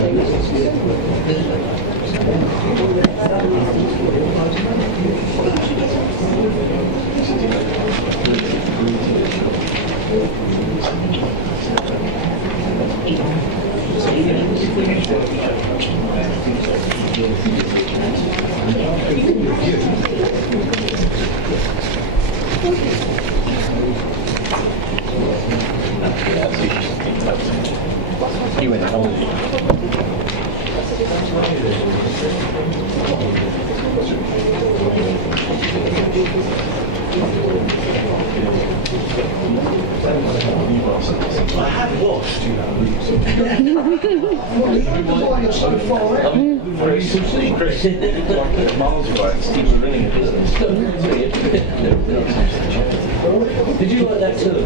You went home. I have washed, you know. Very secret. Miles away, Steve were running a business. Did you like that too?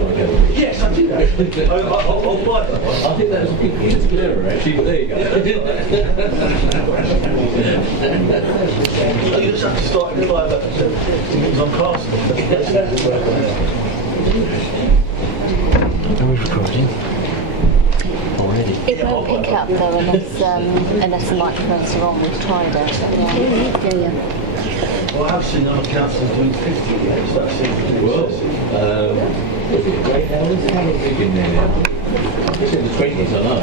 Yes, I did actually. I'll buy that one. I think that was a good error actually, but there you go. You just have to start to buy that because I'm casting. Are we recording? Already? It won't pick up though unless the microphones are on. We've tried it. Yeah. Well, I've seen other councils doing 50 years. That seems pretty Is it great hours? How long have you been there now? It's in the 20s, I know.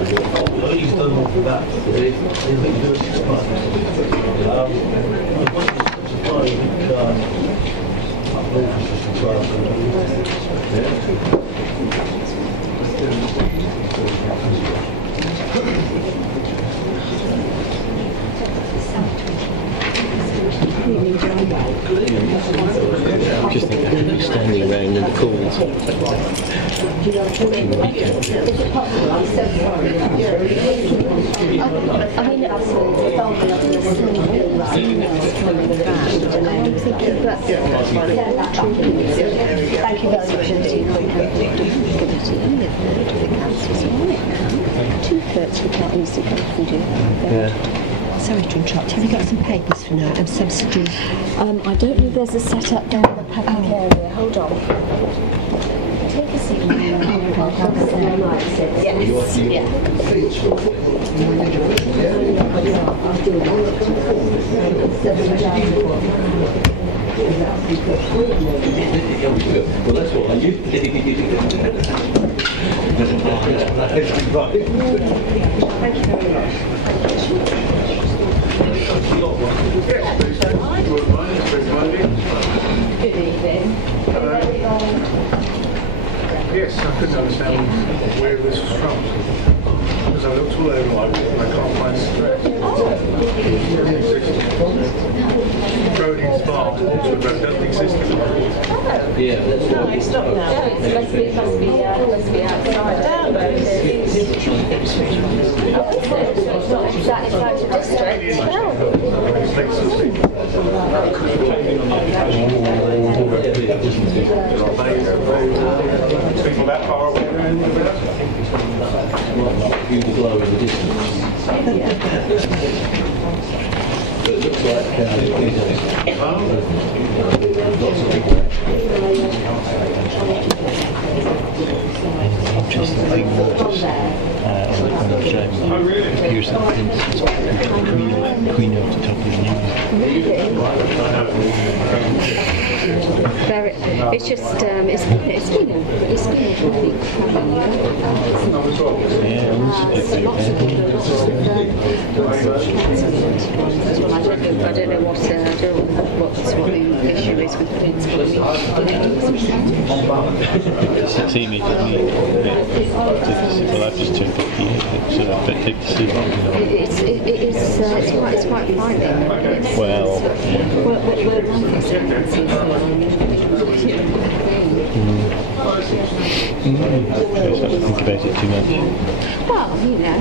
Oh, he's done more for that. I think he does 6 months. Just think I could be standing around in the cold. I mean, thank you very much indeed. 2:30 we can't see what we can do. Yeah. Sorry to interrupt. Have you got some papers for now and subsidies? I don't know if there's a setup down in the public area. Hold on. Take a seat. Yes. Yeah. Well, that's what I used to do. Thank you very much. Good evening. Yes, I couldn't understand where this was from. Because I looked all over and I can't find the address. Groding's Farm, Portswood Road, doesn't exist anymore. Yeah, that's what No, it's not now. It must be outside. It's not exactly close to district. People that far away around you was lower in the distance. But it looks like lots of people. Interesting thing was here's the Queen of the top of the Very, it's just, it's been I don't know what the issue is with principal. See me to me. Well, I've just turned 58, so I bet take the seat. It's quite fine then. Well, I just have to think about it too much. Well, you know,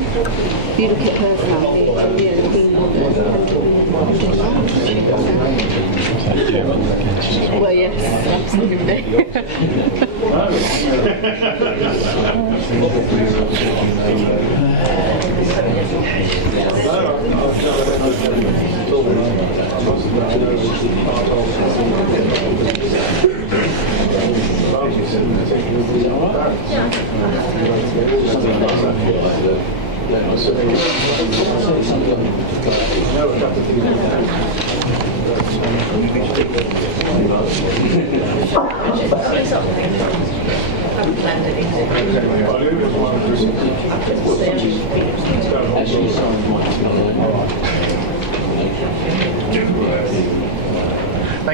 you look at personality, well, yes, absolutely. Thank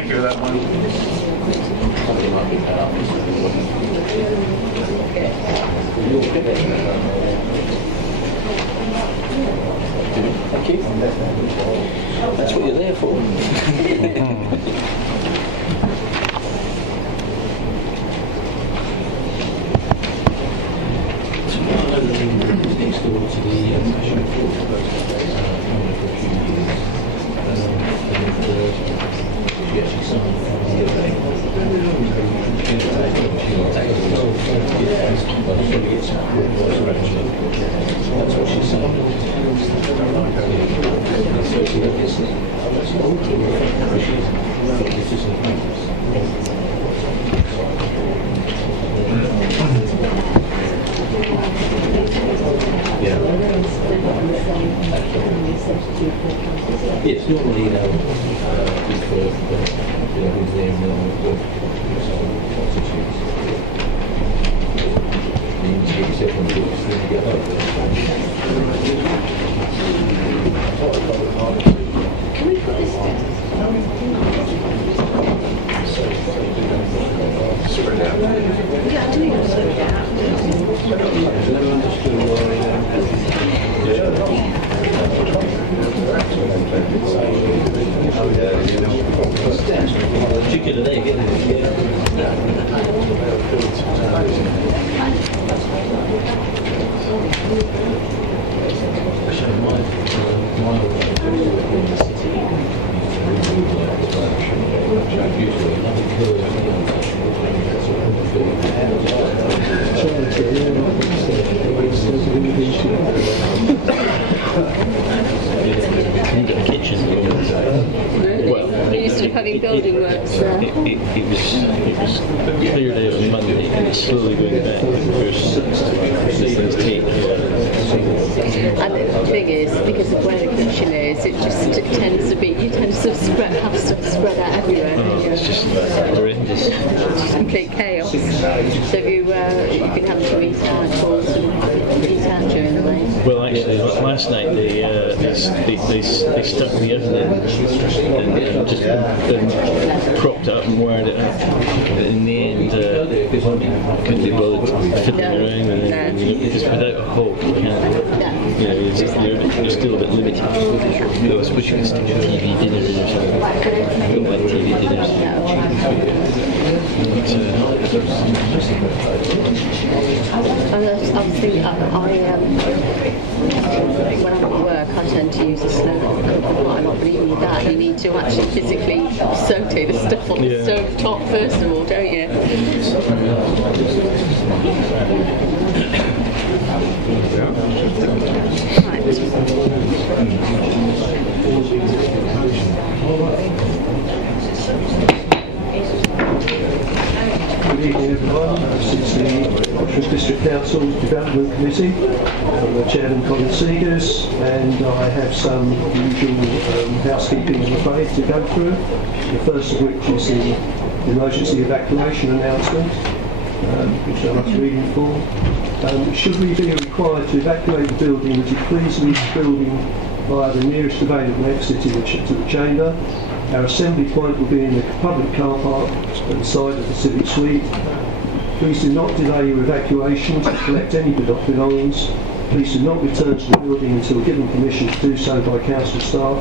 you for that one. Thank you. That's what you're there for. Next door to the National she actually signed that's what she Yes, normally, before, who's there and you need to get yourself on books when you get home. Can we put this down? Spread out. Yeah, I do need to spread out. Never understood particular day, Used to having building works there. It was clear day on Monday, and it's slowly going back. These things take. And the thing is, because of where the kitchen is, it tends to be, you tend to sort of have stuff spread out everywhere. It's just horrendous. It's just complete chaos. So you've been having to eat out during the day. Well, actually, last night they stuck the oven in and just propped it up and wired it up. But in the end, couldn't be bothered fiddling around with it. Because without a hole, you can't. You're still a bit limited. I was wishing it's TV dinners or something. I don't like TV dinners. I think when I'm at work, I tend to use a slow cooker quite a lot, but even with that, you need to actually physically saute the stuff on the stove top first of all, don't you? Good evening everyone, this is the Oxford District Council Development Committee. I'm the Chairman Colin Seegers and I have some usual housekeeping I'm afraid to go through. The first of which is the emergency evacuation announcement, which I must read in full. Should we be required to evacuate the building, would you please leave the building via the nearest available exit to the chamber. Our assembly point will be in the public car park at the side of the Civic Suite. Please do not delay your evacuation to collect any belongings. Please do not return to the building until given permission to do so by council staff.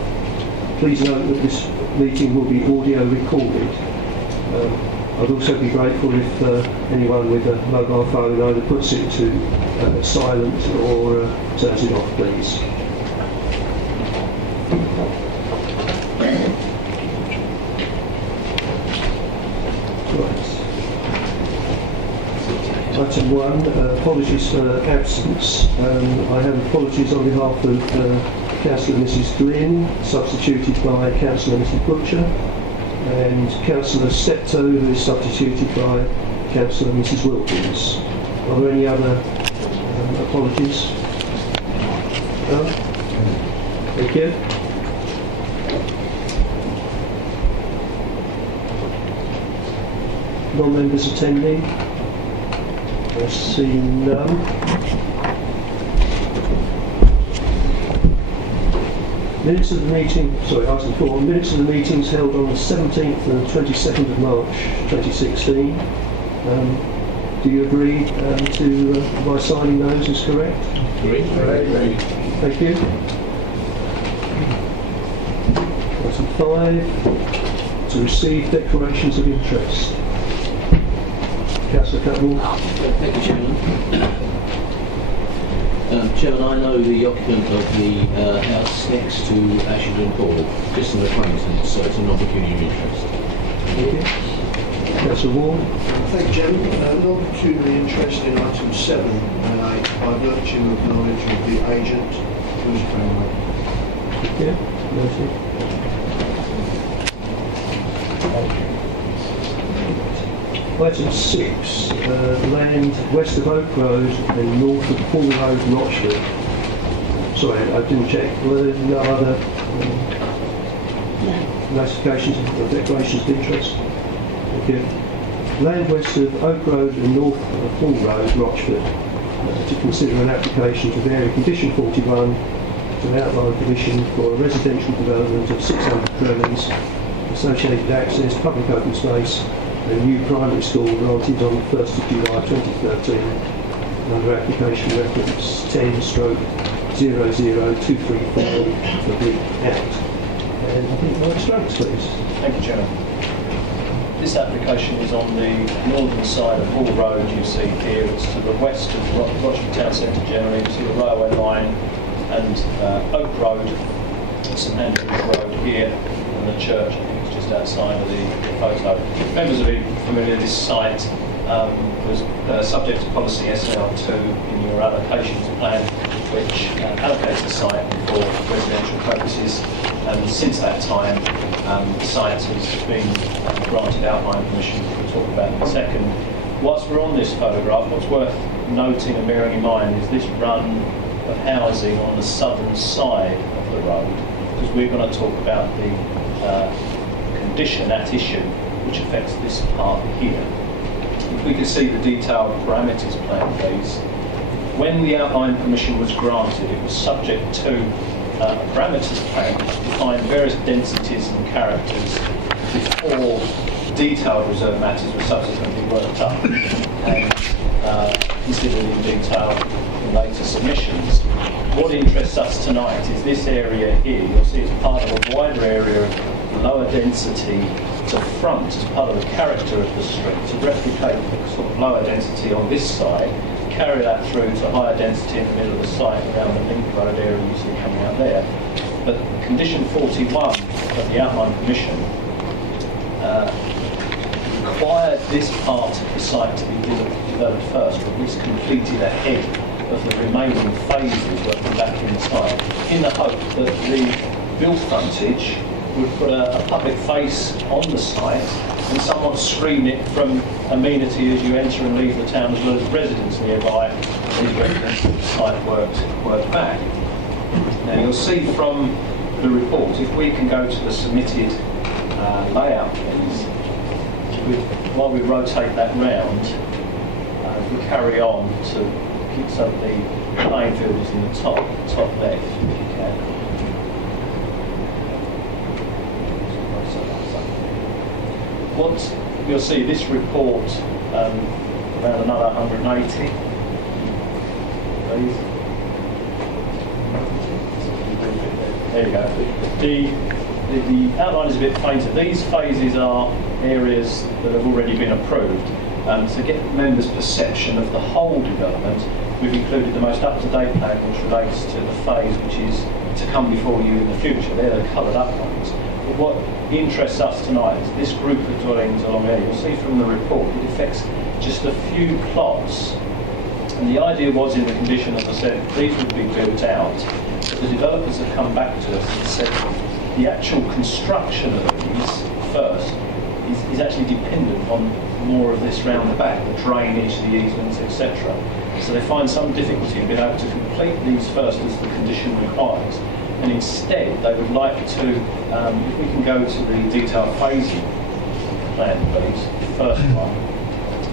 Please note that this meeting will be audio recorded. I'd also be grateful if anyone with a mobile phone either puts it to silent or turns it off, please. Item 1, apologies for absence. I have apologies on behalf of Councillor Mrs Glynn, substituted by Councillor Mr Butcher, and Councillor Steptoe, who is substituted by Councillor Mrs Wilkins. Are there any other apologies? No? Thank you. non-members attending? I see none. Minutes of the meeting, item 4, minutes of the meetings held on the 17th and 22nd of March 2016. Do you agree my signing those is correct? Great. Thank you. Item 5, to receive declarations of interest. Councillor Cutmore. Thank you, Chairman. Chairman, I know the occupant of the house next to Ashington Hall, just an acquaintance, so it's an opportunity of interest. Thank you. Councillor Ward. Thank you, Chairman. An opportunity interest in items 7 and 8 by virtue of knowledge of the agent who's apparently. Thank you. Noted. Item 6, land west of Oak Road and north of Paul Road, Rochford. Sorry, I didn't check. Were there no other notifications or declarations of interest? Thank you. Land west of Oak Road and north of Paul Road, Rochford, to consider an application to vary condition 41 to outline permission for a residential development of 600 dwellings, associated access, public open space, a new primary school granted on the 1st of July 2013 under application reference 10/00234 for the out. And I think Mike Stokes, please. Thank you, Chairman. This application is on the northern side of Hall Road, you see here. It's to the west of Rochford Town Centre generally. You see the railway line and Oak Road, St Andrews Road here, and the church, I think it's just outside of the photo. Members will be familiar, this site was subject to policy SL2 in your allocations plan, which allocates the site for residential purposes. And since that time, the site has been granted outline permission, which we'll talk about in a second. Whilst we're on this photograph, what's worth noting and bearing in mind is this run of housing on the southern side of the road, because we're going to talk about the condition at issue, which affects this part here. If we could see the detailed parameters plan, please. When the outline permission was granted, it was subject to a parameters plan to define various densities and characters before detailed reserve matters were subsequently worked up and considered in detail in later submissions. What interests us tonight is this area here. You'll see it's part of a wider area of lower density to front as part of the character of the street, to replicate the sort of lower density on this side, carry that through to higher density in the middle of the site around the Link Road area you see coming out there. But condition 41 of the outline permission required this part of the site to be developed first, or at least completed ahead of the remaining phases working back in the site, in the hope that the built frontage would put a public face on the site and somewhat screen it from amenity as you enter and leave the town, as well as residents nearby. These residents of the site work back. Now you'll see from the report, if we can go to the submitted layout, please. While we rotate that round, we carry on to keep some of the playing field is in the top left, if you can. What you'll see, this report around another 180. Please. There you go. The outline is a bit fainter. These phases are areas that have already been approved. To get members' perception of the whole development, we've included the most up-to-date plan which relates to the phase which is to come before you in the future. They're the coloured up ones. But what interests us tonight is this group of dwellings along there. You'll see from the report it affects just a few plots. And the idea was in the condition, as I said, these would be built out. But the developers have come back to us and said the actual construction of these first is actually dependent on more of this round the back, the drainage, the easements, etc. So they find some difficulty in being able to complete these first as the condition requires. And instead, they would like to, if we can go to the detailed phasing plan, please. first one.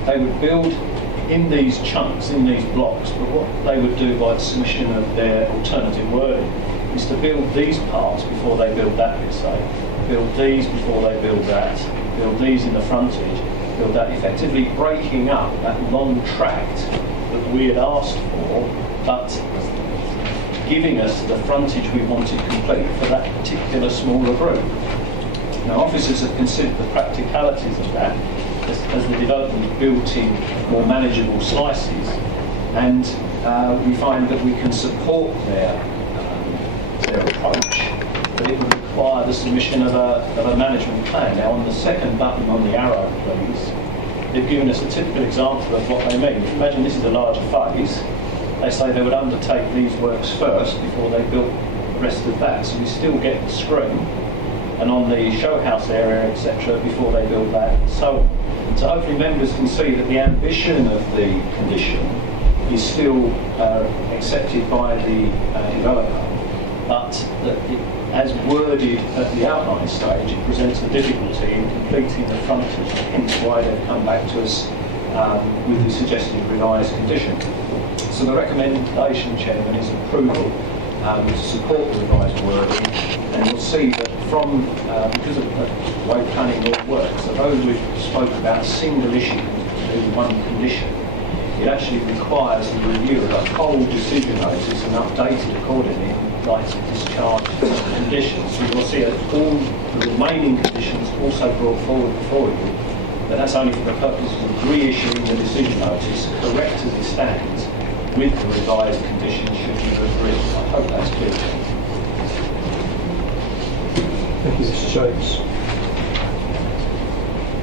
They would build in these chunks, in these blocks, but what they would do by the submission of their alternative wording is to build these parts before they build that bit, say. Build these before they build that. Build these in the frontage. Build that, effectively breaking up that long tract that we had asked for, but giving us the frontage we wanted complete for that particular smaller group. Now, officers have considered the practicalities of that as the development built in more manageable slices, and we find that we can support their approach, but it would require the submission of a management plan. Now, on the second button on the arrow, please, they've given us a typical example of what they mean. Imagine this is a larger phase. They say they would undertake these works first before they built the rest of that, so we still get the screen, and on the show house area, etc., before they build that, and so on. So hopefully members can see that the ambition of the condition is still accepted by the developer, but that as worded at the outline stage, it presents a difficulty in completing the frontage, hence why they've come back to us with the suggested revised condition. So the recommendation, Chairman, is approval to support the revised wording, and you'll see that from, because of the way planning law works, although we spoke about a single issue to do one condition, it actually requires the review of the whole decision notice and updated accordingly in light of discharge conditions. So you'll see that all the remaining conditions also brought forward before you, but that's only for the purposes of reissuing the decision notice, correct as it stands, with the revised conditions should you agree. I hope that's clear. Thank you, Mr. James.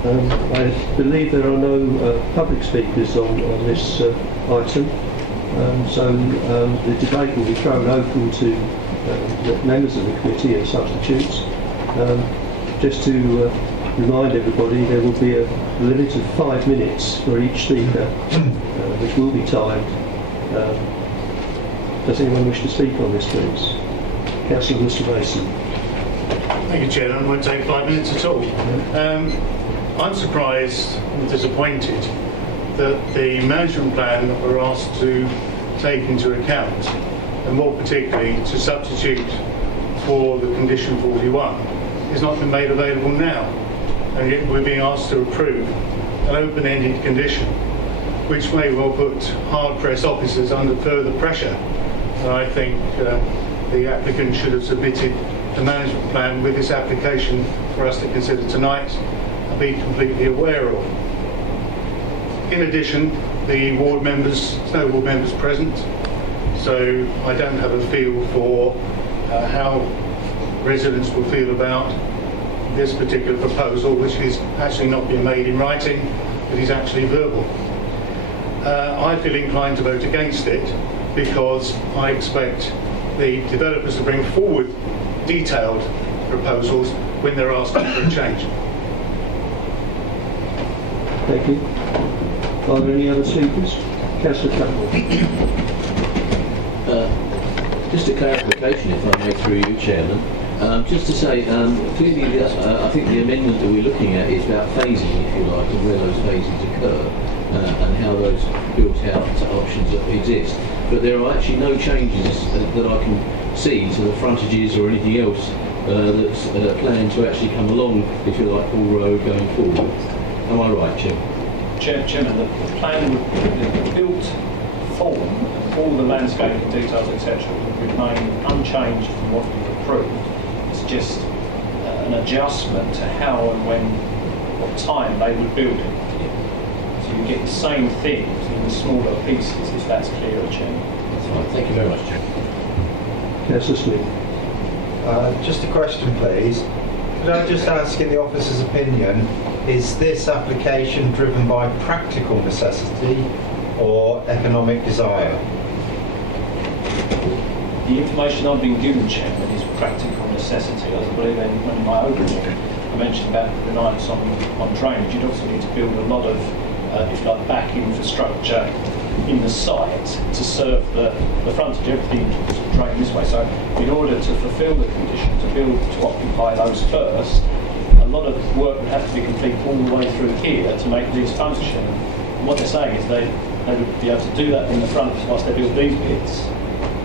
I believe there are no public speakers on this item, so the debate will be thrown open to members of the committee and substitutes. Just to remind everybody, there will be a limit of 5 minutes for each speaker, which will be timed. Does anyone wish to speak on this, please? Councillor Mr. Mason. Thank you, Chair. I won't take 5 minutes at all. I'm surprised and disappointed that the management plan that we're asked to take into account, and more particularly to substitute for the condition 41, is not been made available now. And yet we're being asked to approve an open-ended condition, which may well put hard-pressed officers under further pressure. And I think the applicant should have submitted the management plan with this application for us to consider tonight and be completely aware of. In addition, the ward members, there's no ward members present, so I don't have a feel for how residents will feel about this particular proposal, which is actually not being made in writing, but is actually verbal. I feel inclined to vote against it because I expect the developers to bring forward detailed proposals when they're asking for a change. Thank you. Are there any other speakers? Councillor Campbell. Just a clarification, if I may, through you, Chairman. Just to say, clearly, I think the amendment that we're looking at is about phasing, if you like, and where those phases occur, and how those built-out options exist. But there are actually no changes that I can see to the frontages or anything else that's planned to actually come along, if you like, Hall Road going forward. Am I right, Chairman, the plan, the built form, all the landscaping details, etc., would remain unchanged from what you've approved. It's just an adjustment to how and when, what time they would build it. So you get the same things in the smaller pieces, if that's clearer, Chairman. That's right. Thank you very much, Chairman. Councillor Smith. Just a question, please. Could I just ask, in the officer's opinion, is this application driven by practical necessity or economic desire? The information I've been given, Chairman, is practical necessity. I believe in my opening, I mentioned about the reliance on drainage. You'd also need to build a lot of, if you like, back infrastructure in the site to serve the frontage. Everything to drain this way. So in order to fulfil the condition, to occupy those first, a a lot of work would have to be completed all the way through here to make these function. And what they're saying is they would be able to do that in the front whilst they build these bits,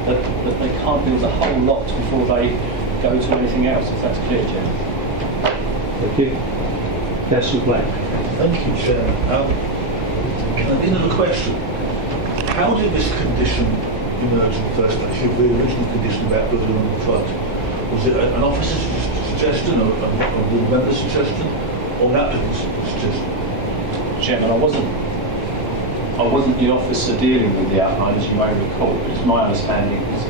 but they can't build a whole lot before they go to anything else, if that's clear, Jim. Thank you. Councillor Black. Thank you, Chairman. Another question. How did this condition emerge in the first place? The original condition about building on the front. Was it an officer's suggestion, or a board member's suggestion, or an applicant's suggestion? Chairman, I wasn't the officer dealing with the outline, as you may recall, but it's my understanding it was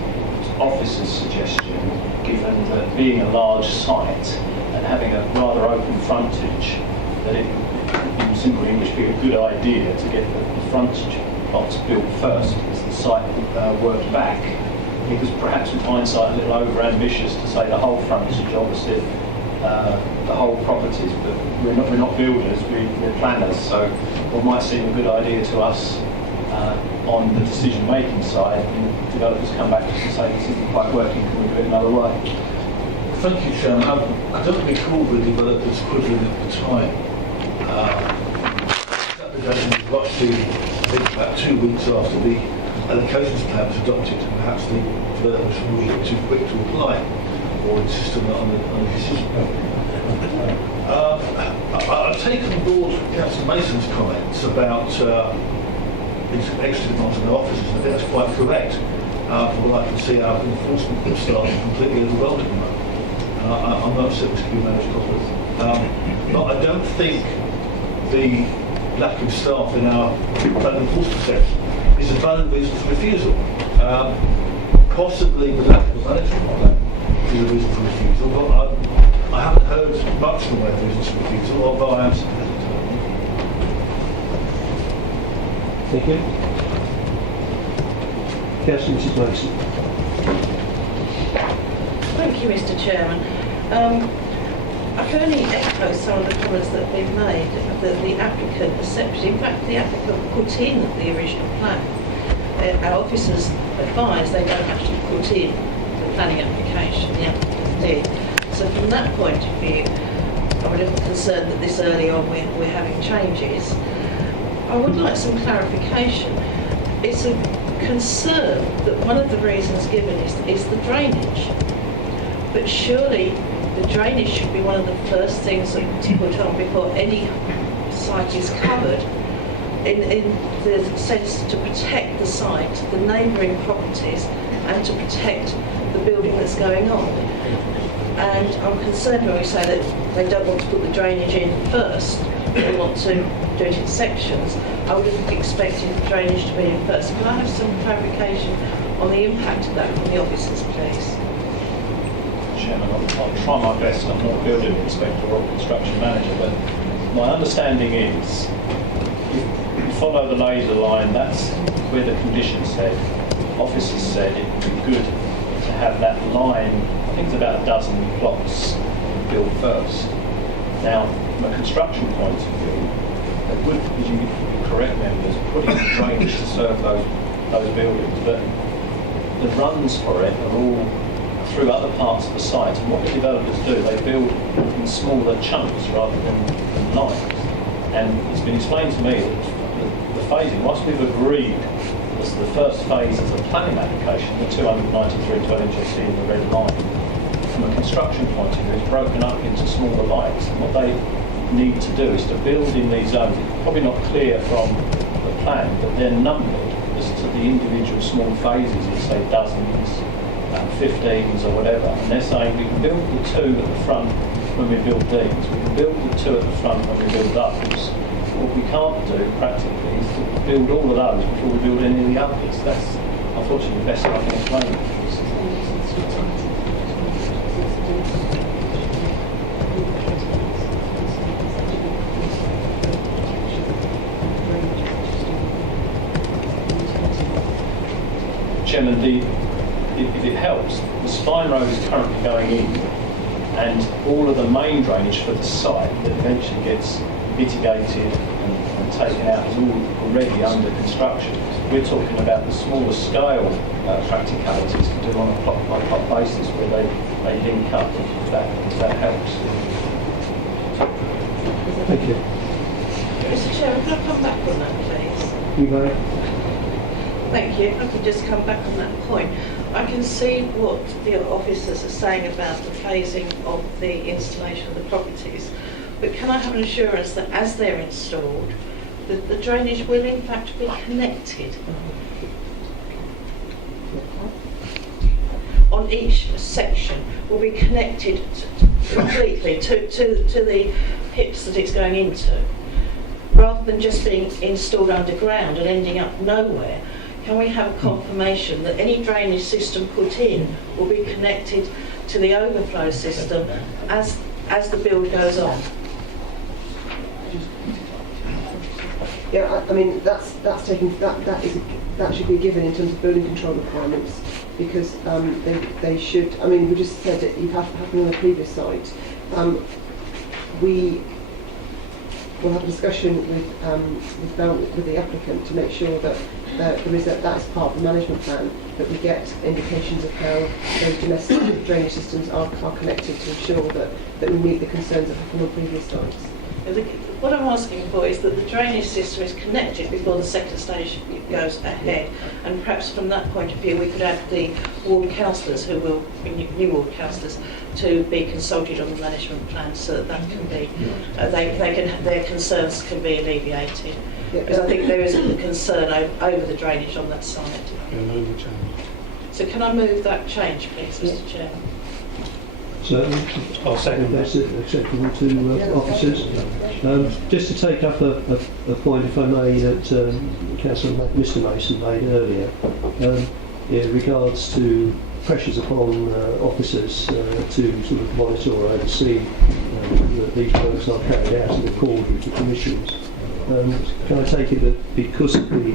the officer's suggestion, given that being a large site and having a rather open frontage, that it would, in simple English, be a good idea to get the frontage plots built first as the site worked back. Because perhaps with hindsight a little over-ambitious to say the whole frontage, obviously the whole properties, but we're not builders, we're planners, so what might seem a good idea to us on the decision-making side, and developers come back to us and say this isn't quite working, can we do it another way? Thank you, Chairman. I don't recall the developers quibbling at the time. This application was rushed to, I think, about 2 weeks after the allocations plan was adopted, and perhaps the developers were a bit too quick to apply or insist on the decision. I've taken on board Councillor Mason's comments about these extra demands on the officers. I think that's quite correct. From what I can see, our enforcement staff are completely overwhelmed at the moment. I'm not certain this can be managed properly. But I don't think the lack of staff in our planning enforcement section is a valid reason for refusal. Possibly the lack of a management plan is a reason for refusal, but I haven't heard much in the way of reasons for refusal, although I am sympathetic to them. Thank you. Councillor Mrs. Mason. Thank you, Mr. Chairman. I can only echo some of the comments that have been made, that the applicant accepted. In fact, the applicant put in the original plan. Our officers advised they don't actually put in the planning application, the applicant did. So from that point of view, I'm a little concerned that this early on we're having changes. I would like some clarification. It's a concern that one of the reasons given is the drainage. But surely the drainage should be one of the first things that to put on before any site is covered, in the sense to protect the site, the neighbouring properties, and to protect the building that's going on. And I'm concerned when we say that they don't want to put the drainage in first, they want to do it in sections. I would have expected the drainage to be in first. Can I have some clarification on the impact of that from the officers, please? Chairman, I'll try my best. I'm not a building inspector or construction manager, but my understanding is if you follow the laser line, that's where the condition said. Officers said it would be good to have that line, I think it's about a dozen plots built first. Now, from a construction point of view, they would, as you correct members, put in drainage to serve those buildings, but the runs for it are all through other parts of the site, and what the developers do, they build in smaller chunks rather than lines. And it's been explained to me that the phasing, whilst we've agreed as the first phase is a planning application, the 293 dwellings you'll see in the red line, from a construction point of view, it's broken up into smaller lights. And what they need to do is to build in these zones. It's probably not clear from the plan, but they're numbered as to the individual small phases, let's say dozens, 15s or whatever, and they're saying we can build the two at the front when we build these, we can build the two at the front when we build those. What we can't do practically is to build all of those before we build any of the others. That's unfortunately the best I can explain it. Chairman, if it helps, the spine road is currently going in, and all of the main drainage for the site that eventually gets mitigated and taken out is all already under construction. We're talking about the smaller scale practicalities to do on a plot by plot basis where they link up, if that helps. Thank you. Mr Chairman, can I come back on that, please? You may. Thank you. If I could just come back on that point. I can see what the officers are saying about the phasing of the installation of the properties, but can I have an assurance that as they're installed, that the drainage will in fact be connected on each section, will be connected completely to the pits that it's going into, rather than just being installed underground and ending up nowhere? Can we have a confirmation that any drainage system put in will be connected to the overflow system as the build goes on? Yeah, I mean that's taken that should be given in terms of building control requirements, because they should. I mean, we just said it. You've happened on the previous site. We will have a discussion with the applicant to make sure that that is part of the management plan, that we get indications of how those domestic drainage systems are connected to ensure that we meet the concerns that happened on previous sites. What I'm asking for is that the drainage system is connected before the second stage goes ahead, and perhaps from that point of view we could have the ward councillors, who will be new ward councillors, to be consulted on the management plan, so that can be their concerns can be alleviated. Because I think there is a concern over the drainage on that site. So can I move that change, please, Mr. Chairman? Certainly. I'll second that's acceptable to officers. Just to take up a point, if I may, that Councillor Mr Mason made earlier, in regards to pressures upon officers to sort of monitor or oversee that these works are carried out in accord with the commissions. Can I take it that because of the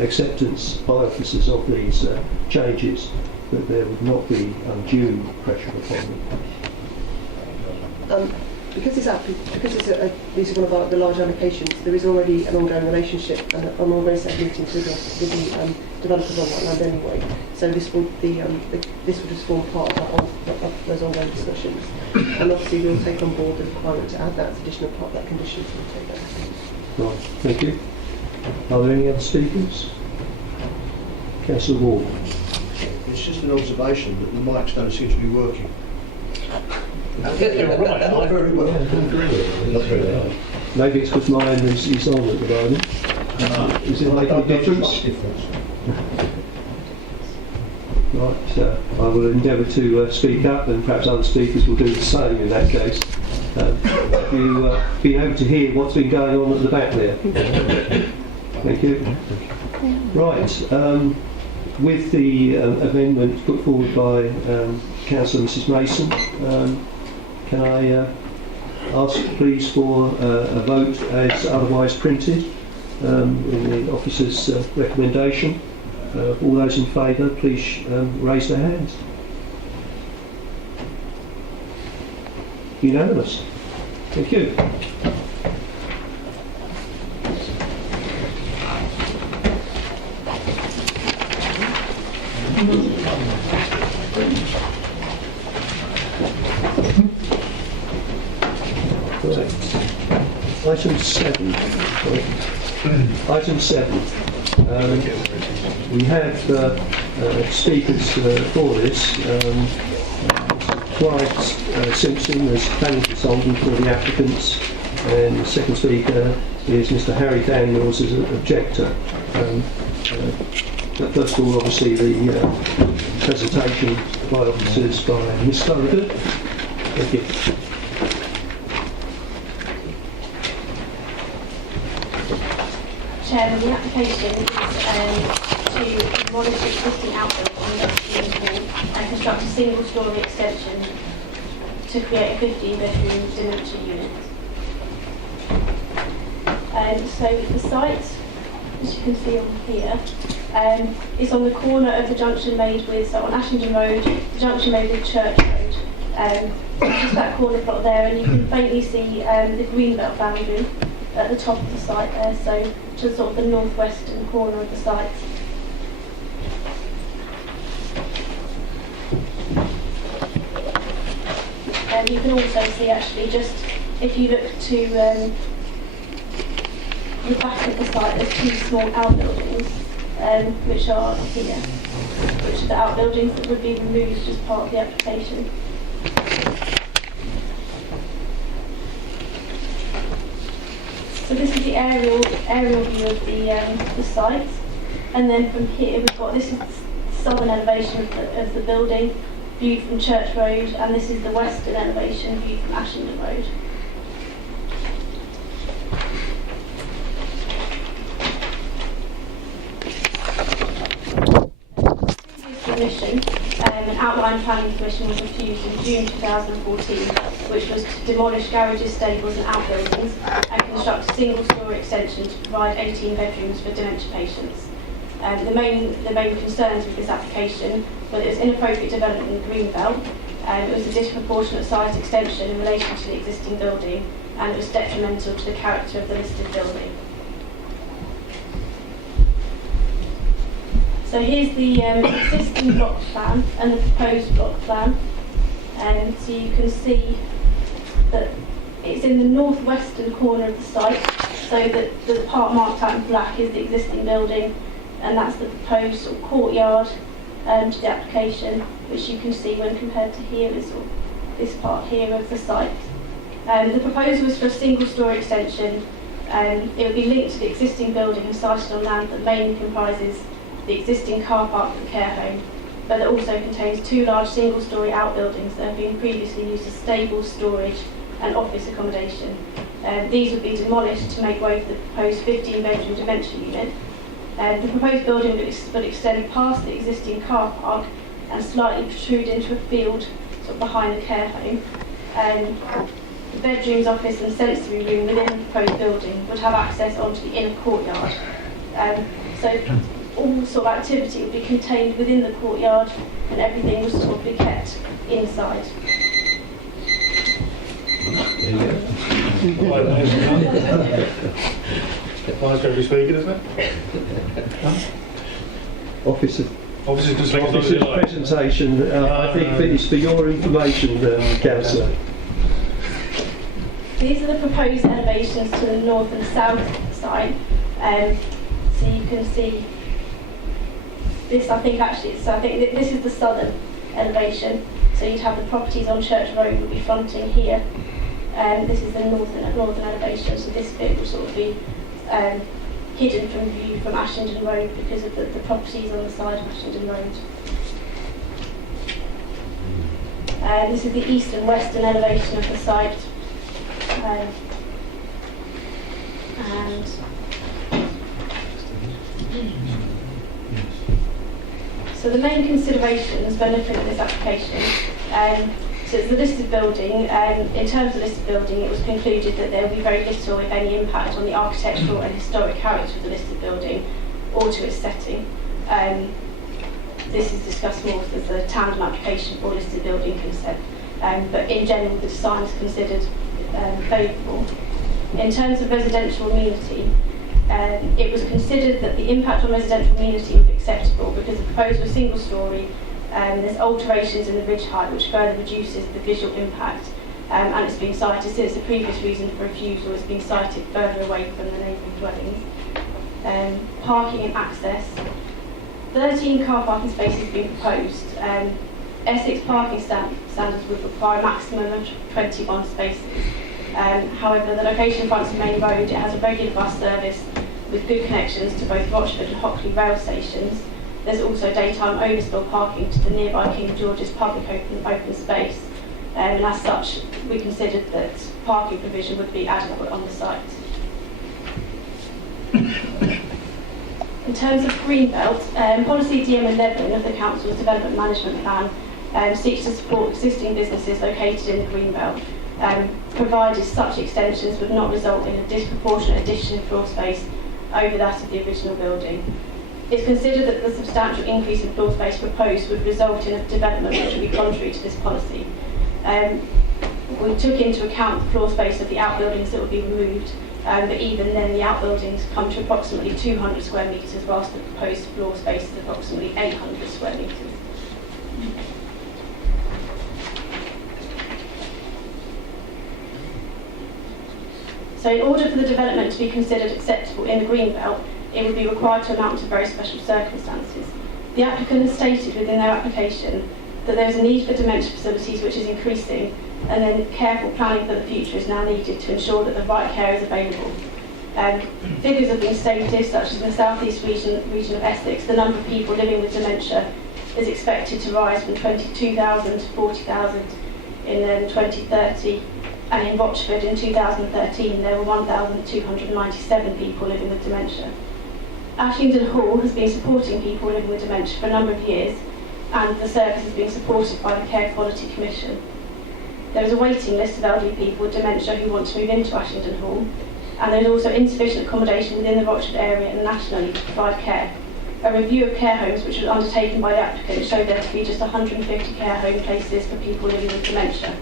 acceptance by officers of these changes, that there would not be undue pressure upon them? Because these are one of the large allocations, there is already an ongoing relationship and an ongoing set of meetings with the developers on that land anyway. So this will just form part of those ongoing discussions. And obviously we'll take on board the requirement to add that as additional part of that condition. So we'll take that. Right, thank you. Are there any other speakers? Councillor Ward. It's just an observation that the mics don't seem to be working. You're right. Not very well. Not very well. Maybe it's because mine is on at the moment. Is it making a difference? Right, I will endeavour to speak up, and perhaps other speakers will do the same in that case. Have you been able to hear what's been going on at the back there? Thank you. Right. With the amendment put forward by Councillor Mrs Mason, can I ask please for a vote as otherwise printed in the officer's recommendation? All those in favour, please raise their hands. Unanimous. Thank you. Item 7. Item 7. We have speakers for this. Clive Simpson as planning consultant for the applicants, and the second speaker is Mr Harry Daniels as an objector. But first of all, obviously, the presentation by officers by Ms Thorogood. Thank you. Chairman, the application is to demolish existing outbuildings on the Western Wall and construct a single-storey extension to create a 15-bedroom dementia unit. So the site, as you can see on here, is on the corner of the junction made with, so on Ashington Road, the junction made with Church Road. Just that corner plot there, and you can faintly see the greenbelt boundary at the top of the site there, so to sort of the northwestern corner of the site. You can also see actually just if you look to the back of the site, there's two small outbuildings which are here, which are the outbuildings that would be removed as part of the application. So this is the aerial view of the site, and then from here we've got, this is the southern elevation of the building viewed from Church Road, and this is the western elevation viewed from Ashenden Road. Submission, an outline planning permission was refused in June 2014, which was to demolish garages, stables and outbuildings and construct a single-storey extension to provide 18 bedrooms for dementia patients. The main concerns with this application were that it was inappropriate development in the Greenbelt, it was a disproportionate size extension in relation to the existing building, and it was detrimental to the character of the listed building. So here's the existing block plan and the proposed block plan. So you can see that it's in the northwestern corner of the site, so that the part marked out in black is the existing building, and that's the proposed sort of courtyard to the application, which you can see when compared to here is sort of this part here of the site. The proposal was for a single-storey extension. It would be linked to the existing building and sited on land that mainly comprises the existing car park for the care home, but that also contains two large single-storey outbuildings that have been previously used as stable storage and office accommodation. These would be demolished to make way for the proposed 15-bedroom dementia unit. The proposed building would extend past the existing car park and slightly protrude into a field sort of behind the care home. The bedrooms, office and sensory room within the proposed building would have access onto the inner courtyard. So all sort of activity would be contained within the courtyard, and everything would sort of be kept inside. Nice to be speaking, isn't it? Officer Officer's presentation, I think finished for your information, Councillor. These are the proposed elevations to the north and south side. So you can see this, I think this is the southern elevation. So you'd have the properties on Church Road would be fronting here. This is the northern elevation, so this bit will sort of be hidden from view from Ashenden Road because of the properties on the side of Ashenden Road. This is the east and western elevation of the site. And so the main considerations when looking at this application, so it's the listed building. In terms of listed building, it was concluded that there will be very little, if any, impact on the architectural and historic character of the listed building or to its setting. This is discussed more as the tandem application for listed building consent, but in general the design is considered favourable. In terms of residential amenity, it was considered that the impact on residential amenity would be acceptable because the proposal was single storey. There's alterations in the ridge height which further reduces the visual impact, and it's been cited since the previous reason for refusal has been cited further away from the neighbouring dwellings. Parking and access. 13 car parking spaces have been proposed. Essex parking standards would require a maximum of 21 spaces. However, the location fronts the main road. It has a regular bus service with good connections to both Rochford and Hockley rail stations. There's also daytime overspill parking to the nearby King George's public open space, and as such we considered that parking provision would be adequate on the site. In terms of Greenbelt, policy DM11 of the Council's Development Management Plan seeks to support existing businesses located in the Greenbelt, provided such extensions would not result in a disproportionate addition of floor space over that of the original building. It's considered that the substantial increase in floor space proposed would result in a development which would be contrary to this policy. We took into account the floor space of the outbuildings that would be removed, but even then the outbuildings come to approximately 200 square metres, whilst the proposed floor space is approximately 800 square metres. So in order for the development to be considered acceptable in the Greenbelt, it would be required to amount to very special circumstances. The applicant has stated within their application that there is a need for dementia facilities which is increasing, and then careful planning for the future is now needed to ensure that the right care is available. Figures have been stated, such as in the South East region of Essex, the number of people living with dementia is expected to rise from 22,000 to 40,000 in 2030, and in Rochford in 2013 there were 1,297 people living with dementia. Ashington Hall has been supporting people living with dementia for a number of years, and the service is being supported by the Care Quality Commission. There is a waiting list of elderly people with dementia who want to move into Ashington Hall, and there is also insufficient accommodation within the Rochford area and nationally to provide care. A review of care homes which was undertaken by the applicant showed there to be just 150 care home places for people living with dementia.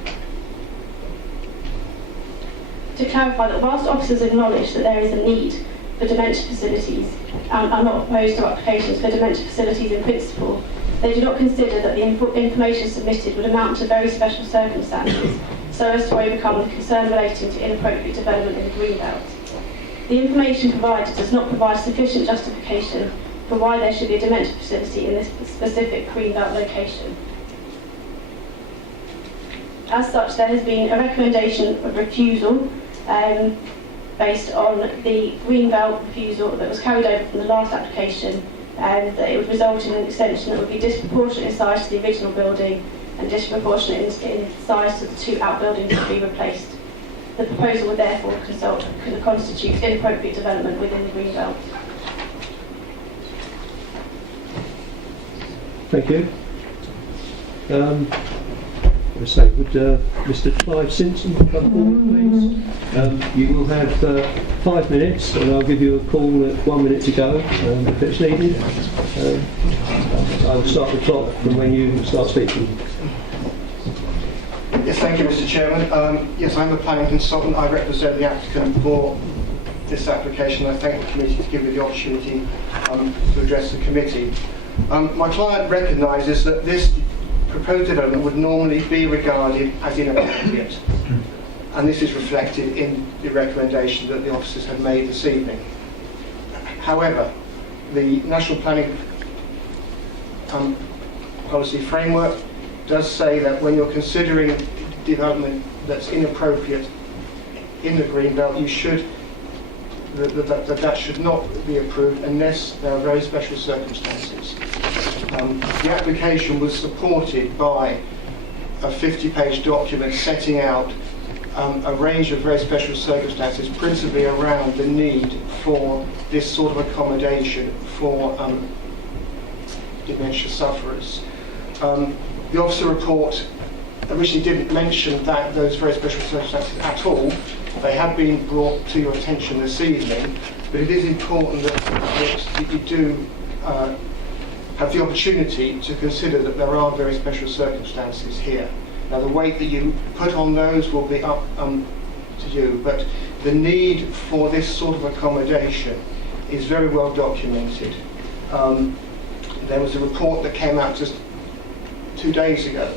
To clarify that whilst officers acknowledge that there is a need for dementia facilities and are not opposed to applications for dementia facilities in principle, they do not consider that the information submitted would amount to very special circumstances so as to overcome the concern relating to inappropriate development in the Greenbelt. The information provided does not provide sufficient justification for why there should be a dementia facility in this specific Greenbelt location. As such, there has been a recommendation of refusal based on the Greenbelt refusal that was carried over from the last application, and that it would result in an extension that would be disproportionate in size to the original building and disproportionate in size to the two outbuildings to be replaced. The proposal would therefore constitute inappropriate development within the Greenbelt. Thank you. Would Mr. Clive Simpson come forward, please? You will have 5 minutes, and I'll give you a call at 1 minute to go if it's needed. I will start the clock from when you start speaking. Yes, thank you, Mr. Chairman. Yes, I'm a planning consultant. I represent the applicant for this application. I thank the committee to give me the opportunity to address the committee. My client recognises that this proposed development would normally be regarded as inappropriate, and this is reflected in the recommendation that the officers have made this evening. However, the National Planning Policy Framework does say that when you're considering development that's inappropriate in the Greenbelt, you should that should not be approved unless there are very special circumstances. The application was supported by a 50-page document setting out a range of very special circumstances, principally around the need for this sort of accommodation for dementia sufferers. The officer report originally didn't mention those very special circumstances at all. They have been brought to your attention this evening, but it is important that you do have the opportunity to consider that there are very special circumstances here. Now, the weight that you put on those will be up to you, but the need for this sort of accommodation is very well documented. There was a report that came out just 2 days ago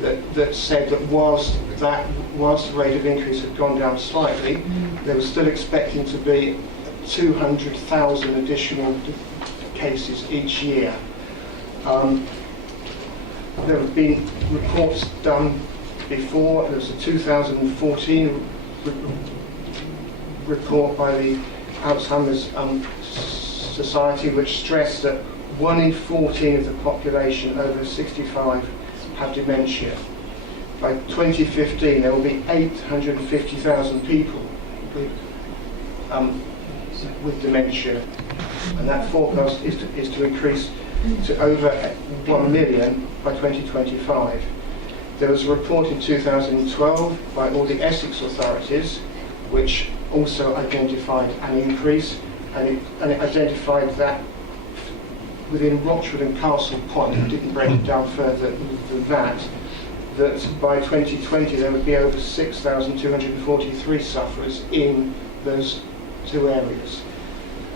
that said that whilst the rate of increase had gone down slightly, they were still expecting to be 200,000 additional cases each year. There have been reports done before. There was a 2014 report by the Alzheimer's Society which stressed that 1 in 14 of the population over 65 have dementia. By 2015 there will be 850,000 people with dementia, and that forecast is to increase to over 1 million by 2025. There was a report in 2012 by all the Essex authorities which also identified an increase, and it identified that within Rochford and Castle Point, it didn't break it down further than that by 2020 there would be over 6,243 sufferers in those two areas.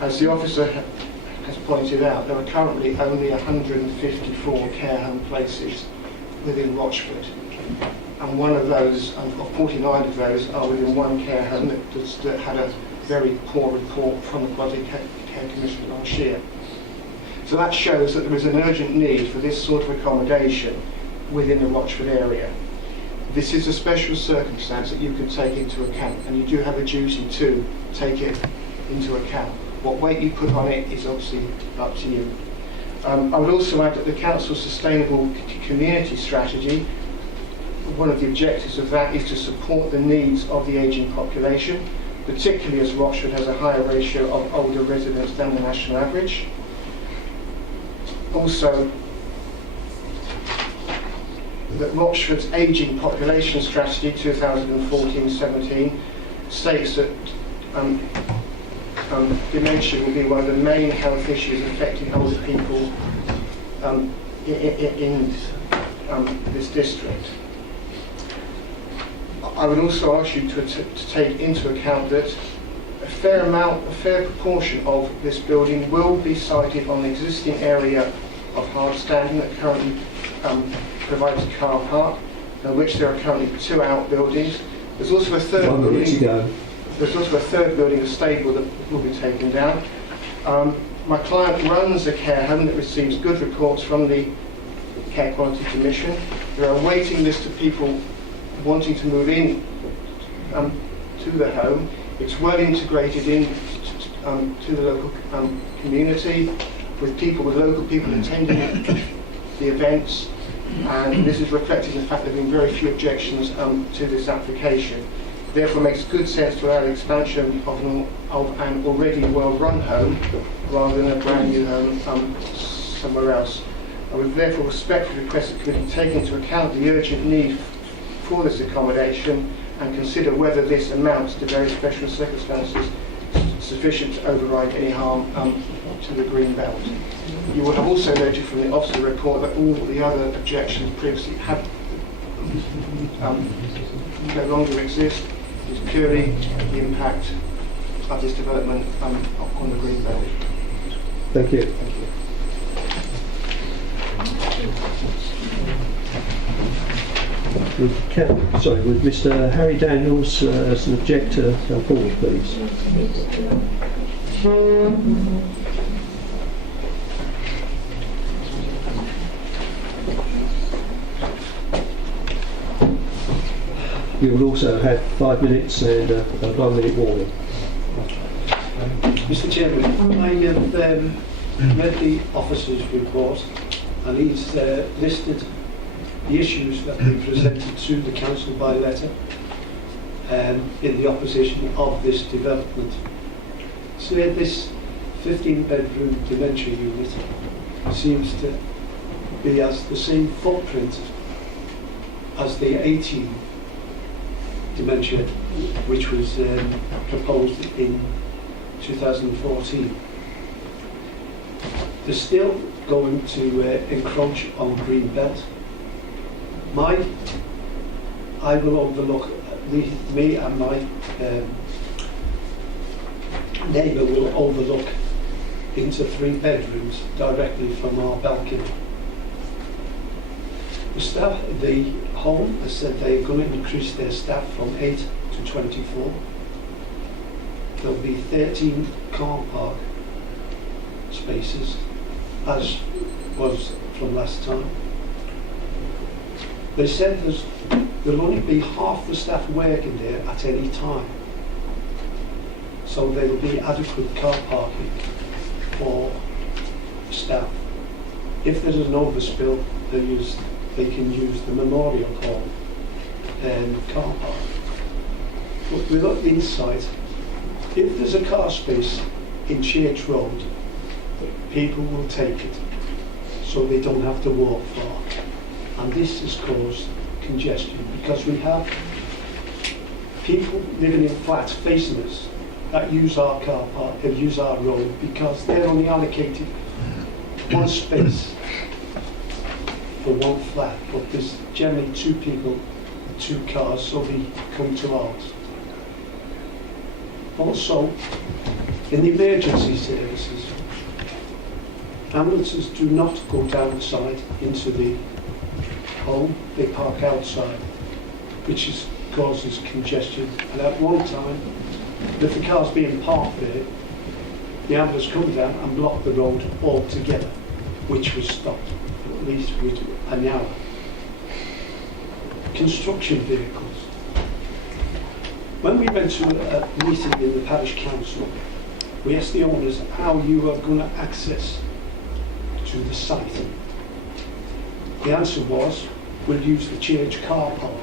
As the officer has pointed out, there are currently only 154 care home places within Rochford. and one of those, of 49 of those, are within one care home that had a very poor report from the Quality Care Commission last year. So that shows that there is an urgent need for this sort of accommodation within the Rochford area. This is a special circumstance that you can take into account, and you do have a duty to take it into account. What weight you put on it is obviously up to you. I would also add that the Council's Sustainable Community Strategy, one of the objectives of that is to support the needs of the ageing population, particularly as Rochford has a higher ratio of older residents than the national average. Also, that Rochford's Ageing Population Strategy 2014-17 states that dementia will be one of the main health issues affecting older people in this district. I would also ask you to take into account that a fair proportion of this building will be sited on the existing area of hard standing that currently provides a car park, in which there are currently 2 outbuildings. There's also a third building. There's also a third building, a stable, that will be taken down. My client runs a care home that receives good reports from the Care Quality Commission. There are a waiting list of people wanting to move in to the home. It's well integrated in to the local community, with local people attending the events, and this is reflected in the fact there have been very few objections to this application. Therefore, it makes good sense to allow the expansion of an already well-run home rather than a brand new home somewhere else. I would therefore respectfully request that the committee take into account the urgent need for this accommodation and consider whether this amounts to very special circumstances sufficient to override any harm to the green belt. You will have also noted from the officer report that all the other objections previously have no longer exist. It's purely the impact of this development on the green belt. Thank you. Thank you. With Mr. Harry Daniels as an objector, come forward, please. You will also have 5 minutes and a 1 minute warning. Mr. Chairman, I have read the officer's report, and he's listed the issues that have been presented to the council by letter in the opposition of this development. So this 15-bedroom dementia unit seems to be as the same footprint as the 18 dementia which was proposed in 2014. They're still going to encroach on green belt. I will overlook, me and my neighbour will overlook into 3 bedrooms directly from our balcony. The home has said they're going to increase their staff from 8 to 24. There'll be 13 car park spaces, as was from last time. They said there'll only be half the staff working there at any time. So there will be adequate car parking for staff. If there is an overspill, they can use the Memorial Hall car park. But we look inside. If there's a car space in Church Road, people will take it, so they don't have to walk far. And this has caused congestion because we have people living in flats facing us that use our car park and use our road because they're only allocated 1 space for 1 flat, but there's generally 2 people, 2 cars, so they come to ours. Also, in the emergency services, ambulances do not go down the side into the home, they park outside, which causes congestion. And at one time, if the car's being parked there, the ambulance come down and block the road altogether, which was stopped for at least an hour. Construction vehicles. When we went to a meeting in the parish council, we asked the owners how you are going to access to the site. The answer was, we'll use the church car park.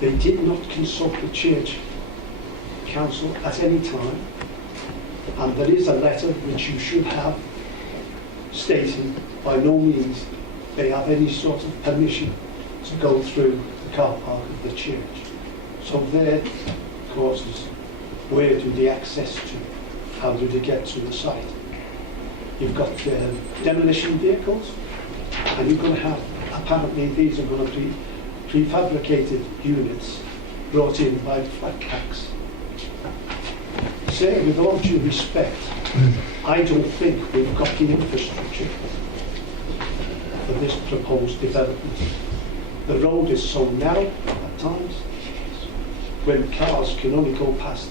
They did not consult the church council at any time, and there is a letter which you should have stating by no means they have any sort of permission to go through the car park of the church. So there causes, where do they access to? How do they get to the site? You've got demolition vehicles, and you're going to have, apparently these are going to be prefabricated units brought in by flat packs. Say, with all due respect, I don't think we've got the infrastructure for this proposed development. The road is so narrow at times, when cars can only go past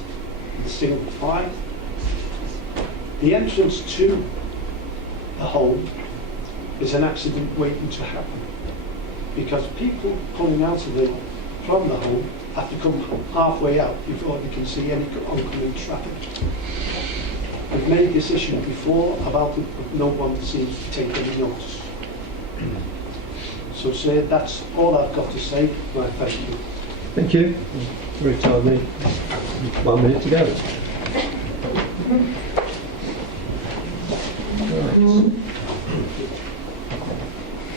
in single file. The entrance to the home is an accident waiting to happen, because people pulling out of from the home have to come halfway out before they can see any oncoming traffic. We've made this issue before about it, but no one seems to take any notice. So that's all I've got to say. Right, thank you. Thank you. Very timely. 1 minute to go. Right.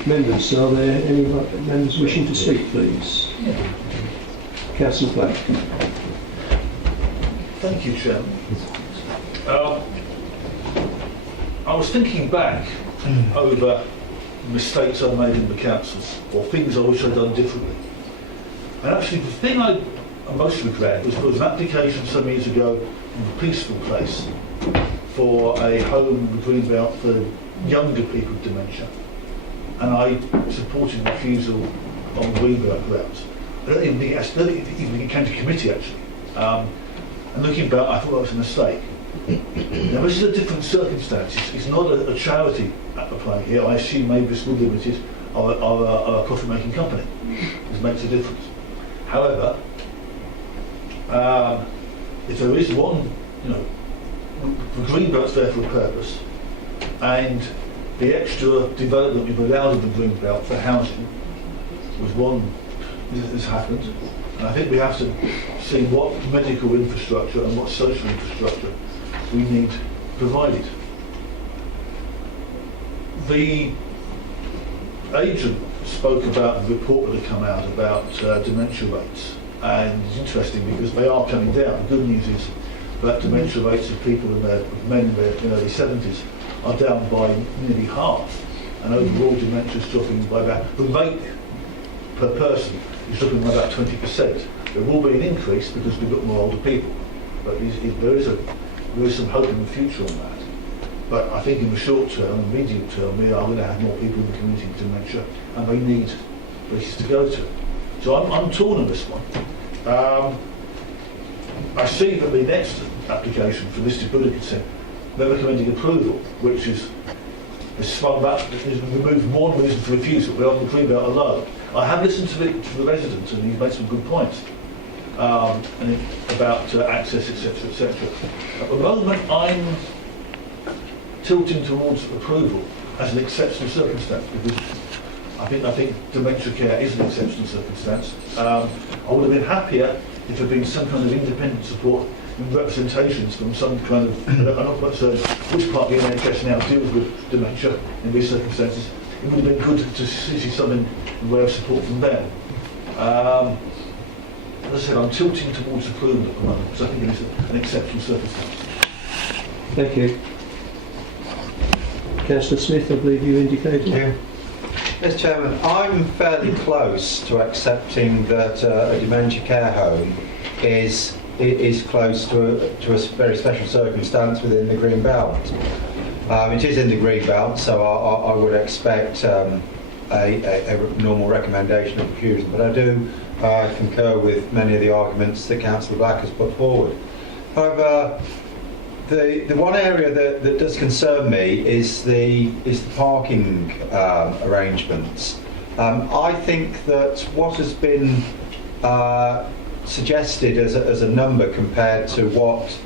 Members, are there any members wishing to speak, please? Councillor Black. Thank you, Chairman. I was thinking back over mistakes I made in the council, or things I wish I'd done differently. And actually, the thing I most regret was there was an application some years ago in a peaceful place for a home in the Greenbelt for younger people with dementia. And I supported refusal on Greenbelt grounds. I don't even think it came to committee, actually. And looking back, I thought that was a mistake. Now, this is a different circumstance. It's not a charity applying here. I assume maybe this Wood Limited are a profit-making company. This makes a difference. However, if there is one, the Greenbelt's there for a purpose, and the extra development we've allowed in the Greenbelt for housing was one that has happened. And I think we have to see what medical infrastructure and what social infrastructure we need provided. The agent spoke about the report that had come out about dementia rates, and it's interesting because they are coming down. The good news is that dementia rates of people in their men in their early 70s are down by nearly half, and overall dementia is dropping by about, the rate per person is dropping by about 20%. There will be an increase because we've got more older people, but there is some hope in the future on that. But I think in the short term and medium term, we are going to have more people in the community with dementia, and they need places to go to. So I'm torn on this one. I see that the next application for listed building consent, they're recommending approval, which is remove one reason for refusal. We're on the Greenbelt alone. I have listened to the resident, and he's made some good points about access, etc., etc. At the moment, I'm tilting towards approval as an exceptional circumstance, because I think dementia care is an exceptional circumstance. I would have been happier if there had been some kind of independent support and representations from some kind of, I'm not quite certain which part of the NHS now deals with dementia in these circumstances. It would have been good to see something in the way of support from them. As I said, I'm tilting towards approval at the moment, because I think it is an exceptional circumstance. Thank you. Councillor Smith, I believe you indicated. Yeah. Mr. Chairman, I'm fairly close to accepting that a dementia care home is close to a very special circumstance within the Green Belt. It is in the Green Belt, so I would expect a normal recommendation of refusal. But I do concur with many of the arguments that Councillor Black has put forward. However, the one area that does concern me is the parking arrangements. I think that what has been suggested as a number compared to what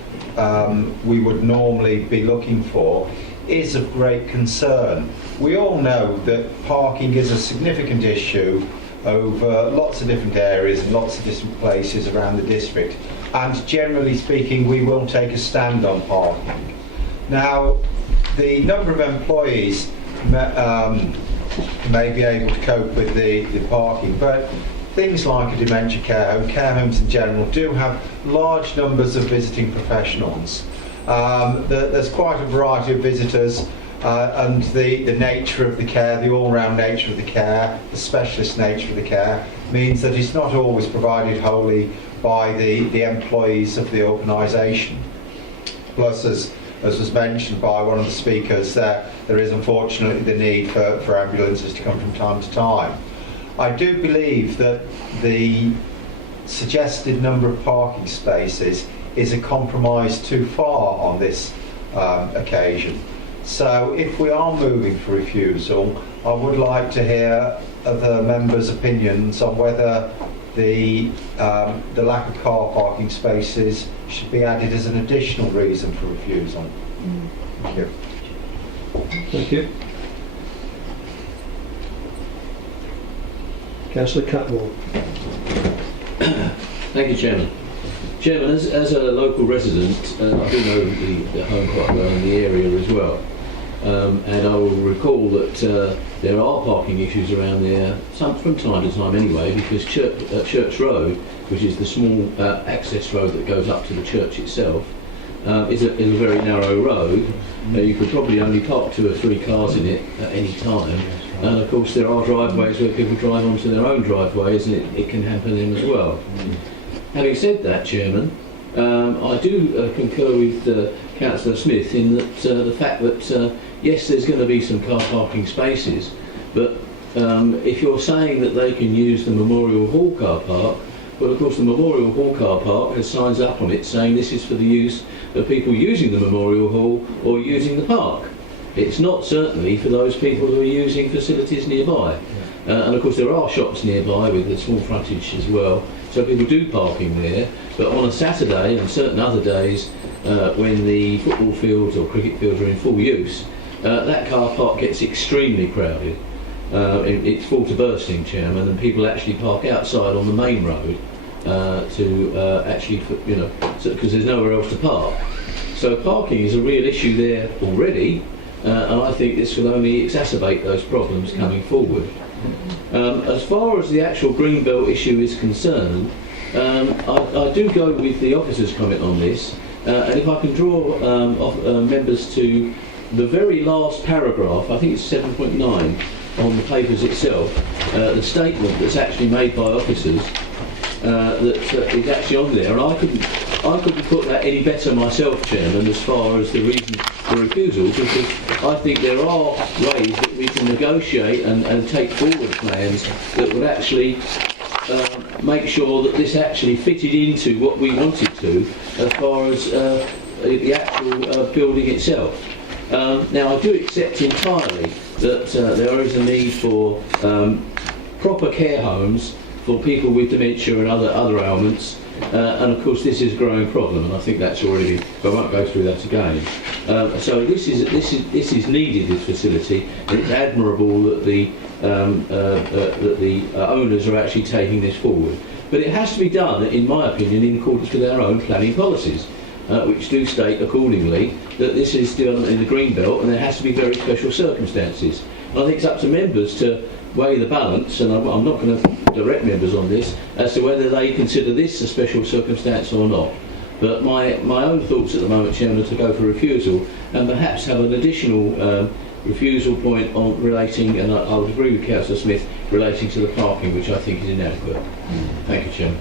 we would normally be looking for is of great concern. We all know that parking is a significant issue over lots of different areas and lots of different places around the district, and generally speaking we will take a stand on parking. Now, the number of employees may be able to cope with the parking, but things like a dementia care homes in general do have large numbers of visiting professionals. There's quite a variety of visitors, and the nature of the care, the all-round nature of the care, the specialist nature of the care, means that it's not always provided wholly by the employees of the organisation. Plus, as was mentioned by one of the speakers, there is unfortunately the need for ambulances to come from time to time. I do believe that the suggested number of parking spaces is a compromise too far on this occasion. So if we are moving for refusal, I would like to hear other members' opinions on whether the lack of car parking spaces should be added as an additional reason for refusal. Thank you. Thank you. Councillor Cutmore. Thank you, Chairman. Chairman, as a local resident, I do know the home quite well and the area as well. And I will recall that there are parking issues around there, from time to time anyway, because Church Road, which is the small access road that goes up to the church itself, is a very narrow road. You could probably only park 2 or 3 cars in it at any time. And of course there are driveways where people drive onto their own driveways, and it can hamper them as well. Having said that, Chairman, I do concur with Councillor Smith in that the fact that yes, there's going to be some car parking spaces, but if you're saying that they can use the Memorial Hall car park, well, of course the Memorial Hall car park has signs up on it saying this is for the use of people using the Memorial Hall or using the park. It's not certainly for those people who are using facilities nearby. And of course there are shops nearby with a small frontage as well, so people do parking there. But on a Saturday and certain other days when the football fields or cricket fields are in full use, that car park gets extremely crowded. It's full to bursting, Chairman, and people actually park outside on the main road to actually, because there's nowhere else to park. So parking is a real issue there already, and I think this will only exacerbate those problems coming forward. As far as the actual Greenbelt issue is concerned, I do go with the officer's comment on this, and if I can draw members to the very last paragraph, I think it's 7.9 on the papers itself, the statement that's actually made by officers that is actually on there, and I couldn't put that any better myself, Chairman, as far as the reason for refusal, because I think there are ways that we can negotiate and take forward plans that would actually make sure that this actually fitted into what we wanted to as far as the actual building itself. Now, I do accept entirely that there is a need for proper care homes for people with dementia and other ailments, and of course this is a growing problem, and I think that's already. I won't go through that again. So this is needed, this facility, and it's admirable that the owners are actually taking this forward. But it has to be done, in my opinion, in accordance with our own planning policies, which do state accordingly that this is done in the Greenbelt, and there has to be very special circumstances. And I think it's up to members to weigh the balance, and I'm not going to direct members on this, as to whether they consider this a special circumstance or not. But my own thoughts at the moment, Chairman, are to go for refusal, and perhaps have an additional refusal point on relating, and I would agree with Councillor Smith, relating to the parking, which I think is inadequate. Thank you, Chairman.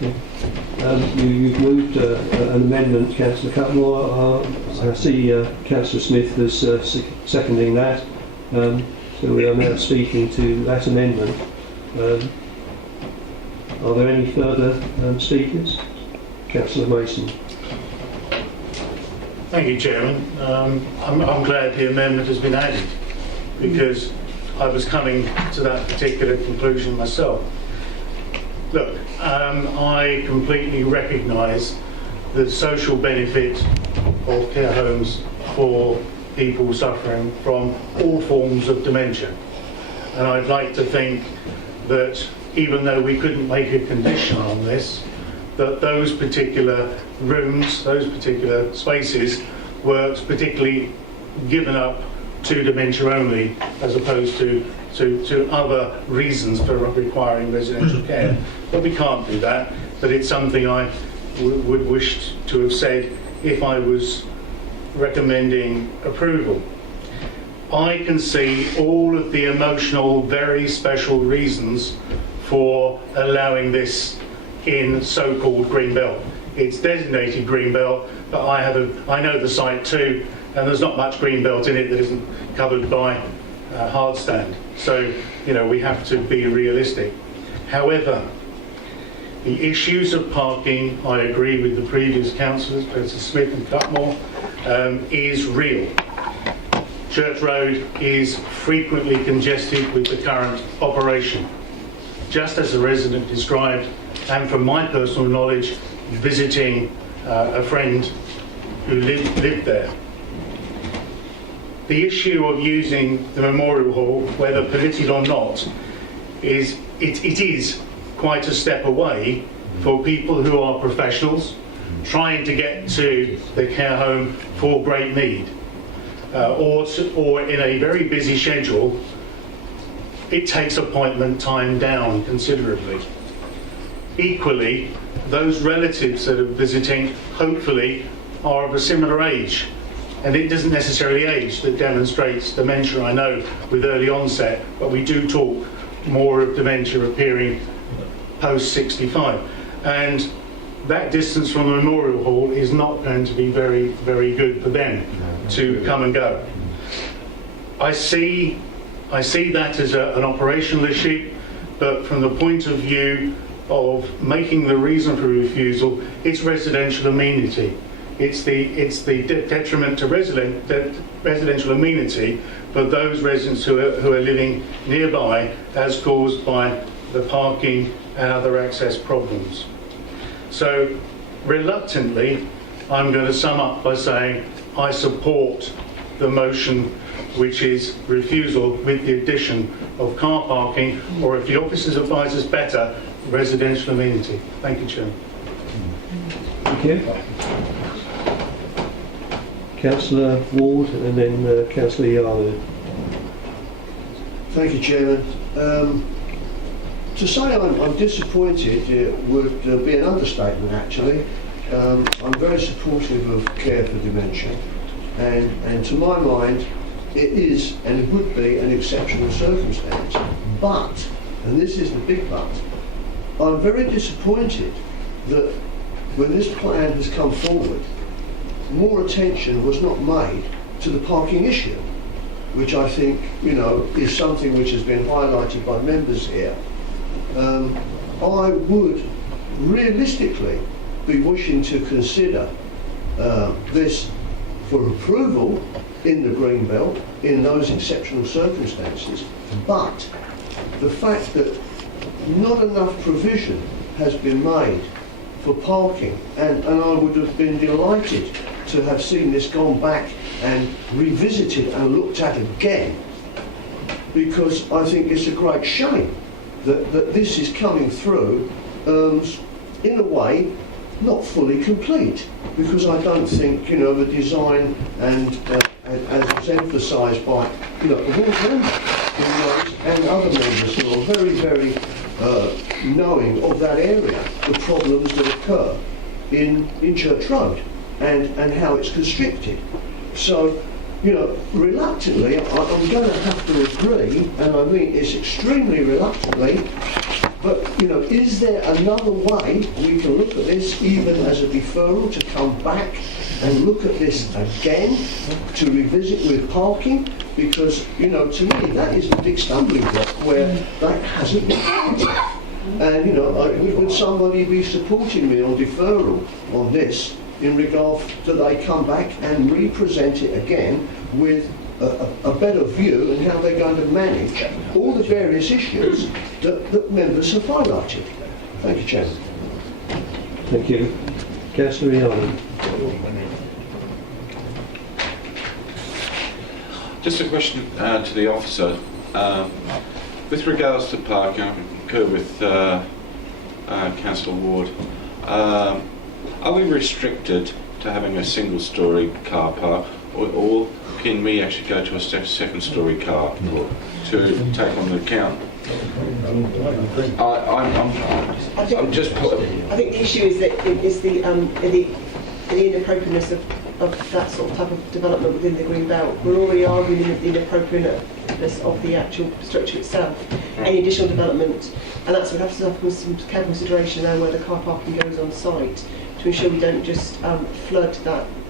Thank you. You've moved an amendment, Councillor Cutmore. I see Councillor Smith as seconding that. So we are now speaking to that amendment. Are there any further speakers? Councillor Mason. Thank you, Chairman. I'm glad the amendment has been added because I was coming to that particular conclusion myself. Look, I completely recognise the social benefit of care homes for people suffering from all forms of dementia. And I'd like to think that even though we couldn't make a condition on this, that those particular rooms, those particular spaces were particularly given up to dementia only as opposed to other reasons for requiring residential care. But we can't do that, but it's something I would wish to have said if I was recommending approval. I can see all of the emotional, very special reasons for allowing this in so-called Greenbelt. It's designated Greenbelt, but I know the site too, and there's not much Greenbelt in it that isn't covered by hardstand. So, you know, we have to be realistic. However, the issues of parking, I agree with the previous councillors, Professor Smith and Cutmore, is real. Church Road is frequently congested with the current operation. Just as the resident described, and from my personal knowledge, visiting a friend who lived there. The issue of using the Memorial Hall, whether permitted or not, it is quite a step away for people who are professionals trying to get to the care home for great need, or in a very busy schedule. It takes appointment time down considerably. Equally, those relatives that are visiting hopefully are of a similar age, and it doesn't necessarily age that demonstrates dementia, I know, with early onset, but we do talk more of dementia appearing post 65, and that distance from the Memorial Hall is not going to be very, very good for them to come and go. I see that as an operational issue, but from the point of view of making the reason for refusal, it's residential amenity. It's the detriment to residential amenity for those residents who are living nearby, as caused by the parking and other access problems. So, reluctantly, I'm going to sum up by saying I support the motion, which is refusal with the addition of car parking, or if the officers advise us better, residential amenity. Thank you, Chairman. Thank you. Councillor Ward and then Councillor Yarwood. Thank you, Chairman. To say I'm disappointed would be an understatement, actually. I'm very supportive of care for dementia, and to my mind, it is and it would be an exceptional circumstance. But, and this is the big but, I'm very disappointed that when this plan has come forward, more attention was not made to the parking issue, which I think, you know, is something which has been highlighted by members here. I would realistically be wishing to consider this for approval in the Greenbelt in those exceptional circumstances, but the fact that not enough provision has been made for parking, and I would have been delighted to have seen this gone back and revisited and looked at again, because I think it's a great shame that this is coming through in a way not fully complete, because I don't think, you know, the design and as it's emphasised by, you know, the board members and other members who are very, very knowing of that area, the problems that occur in Church Road and how it's constricted. So, you know, reluctantly, I'm going to have to agree, and I mean it's extremely reluctantly, but, you know, is there another way we can look at this, even as a deferral, to come back and look at this again to revisit with parking, because, you know, to me that is a big stumbling block where that hasn't been done. And, you know, would somebody be supporting me on deferral on this in regard to they come back and represent it again with a better view and how they're going to manage all the various issues that members have highlighted. Thank you, Chairman. Thank you. Councillor Ireland. Just a question to the officer. With regards to parking, I concur with Councillor Ward. Are we restricted to having a single-storey car park, or can we actually go to a second-storey car to take on the account? I think the issue is that it's the inappropriateness of that sort of type of development within the green belt. We're already arguing the inappropriateness of the actual structure itself. Any additional development, and that's what we have to have some careful consideration around where the car parking goes on site to ensure we don't just flood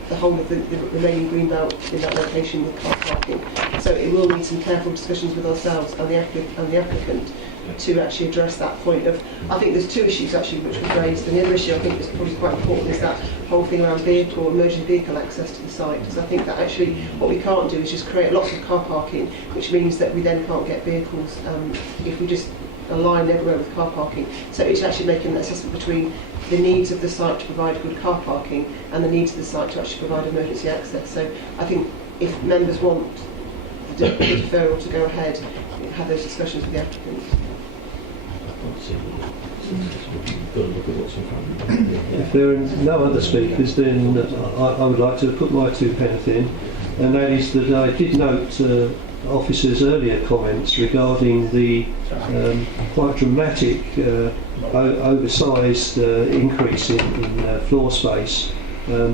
the whole of the remaining green belt in that location with car parking. So it will need some careful discussions with ourselves and the applicant to actually address that point of, I think there's two issues actually which were raised, and the other issue I think is probably quite important is that whole thing around emergency vehicle access to the site. Because I think that actually what we can't do is just create lots of car parking, which means that we then can't get vehicles if we just align everywhere with car parking. So it's actually making an assessment between the needs of the site to provide good car parking and the needs of the site to actually provide emergency access. So I think if members want the deferral to go ahead, have those discussions with the applicant. If there are no other speakers, then I would like to put my 2 pence in, and that is that I did note officers' earlier comments regarding the quite dramatic oversized increase in floor space,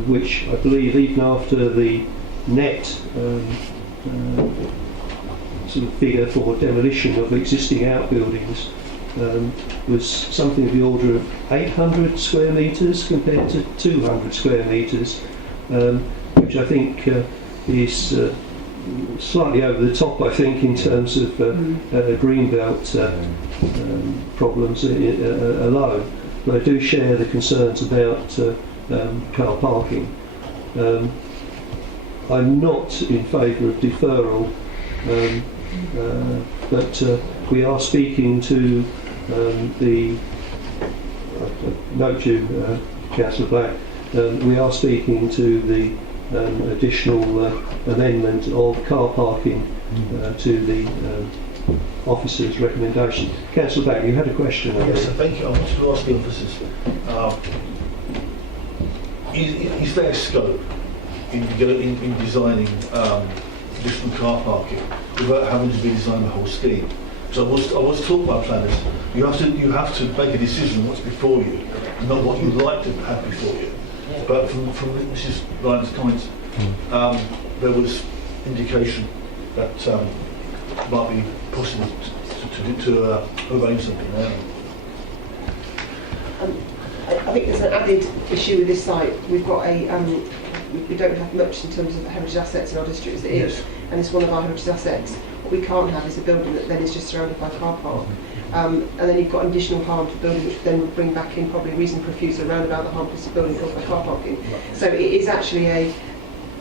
which I believe even after the net sort of figure for demolition of existing outbuildings was something of the order of 800 square metres compared to 200 square metres, which I think is slightly over the top, I think, in terms of greenbelt problems alone. But I do share the concerns about car parking. I'm not in favour of deferral, but we are speaking to note you, Councillor Black, we are speaking to the additional amendment of car parking to the officer's recommendation. Councillor Black, you had a question. Yes, thank you. I wanted to ask the officers, is there scope in designing additional car parking without having to redesign the whole scheme? So I was taught by planners, you have to make a decision what's before you, and not what you'd like to have before you. But from Mrs. Ryan's comments, there was indication that it might be possible to arrange something there. I think there's an added issue with this site. We've got we don't have much in terms of heritage assets in our district as it is, and it's one of our heritage assets. What we can't have is a building that then is just surrounded by car park. And then you've got additional harm to building, which then would bring back in probably reason for refusal around about the harmless building caused by car parking. So it is actually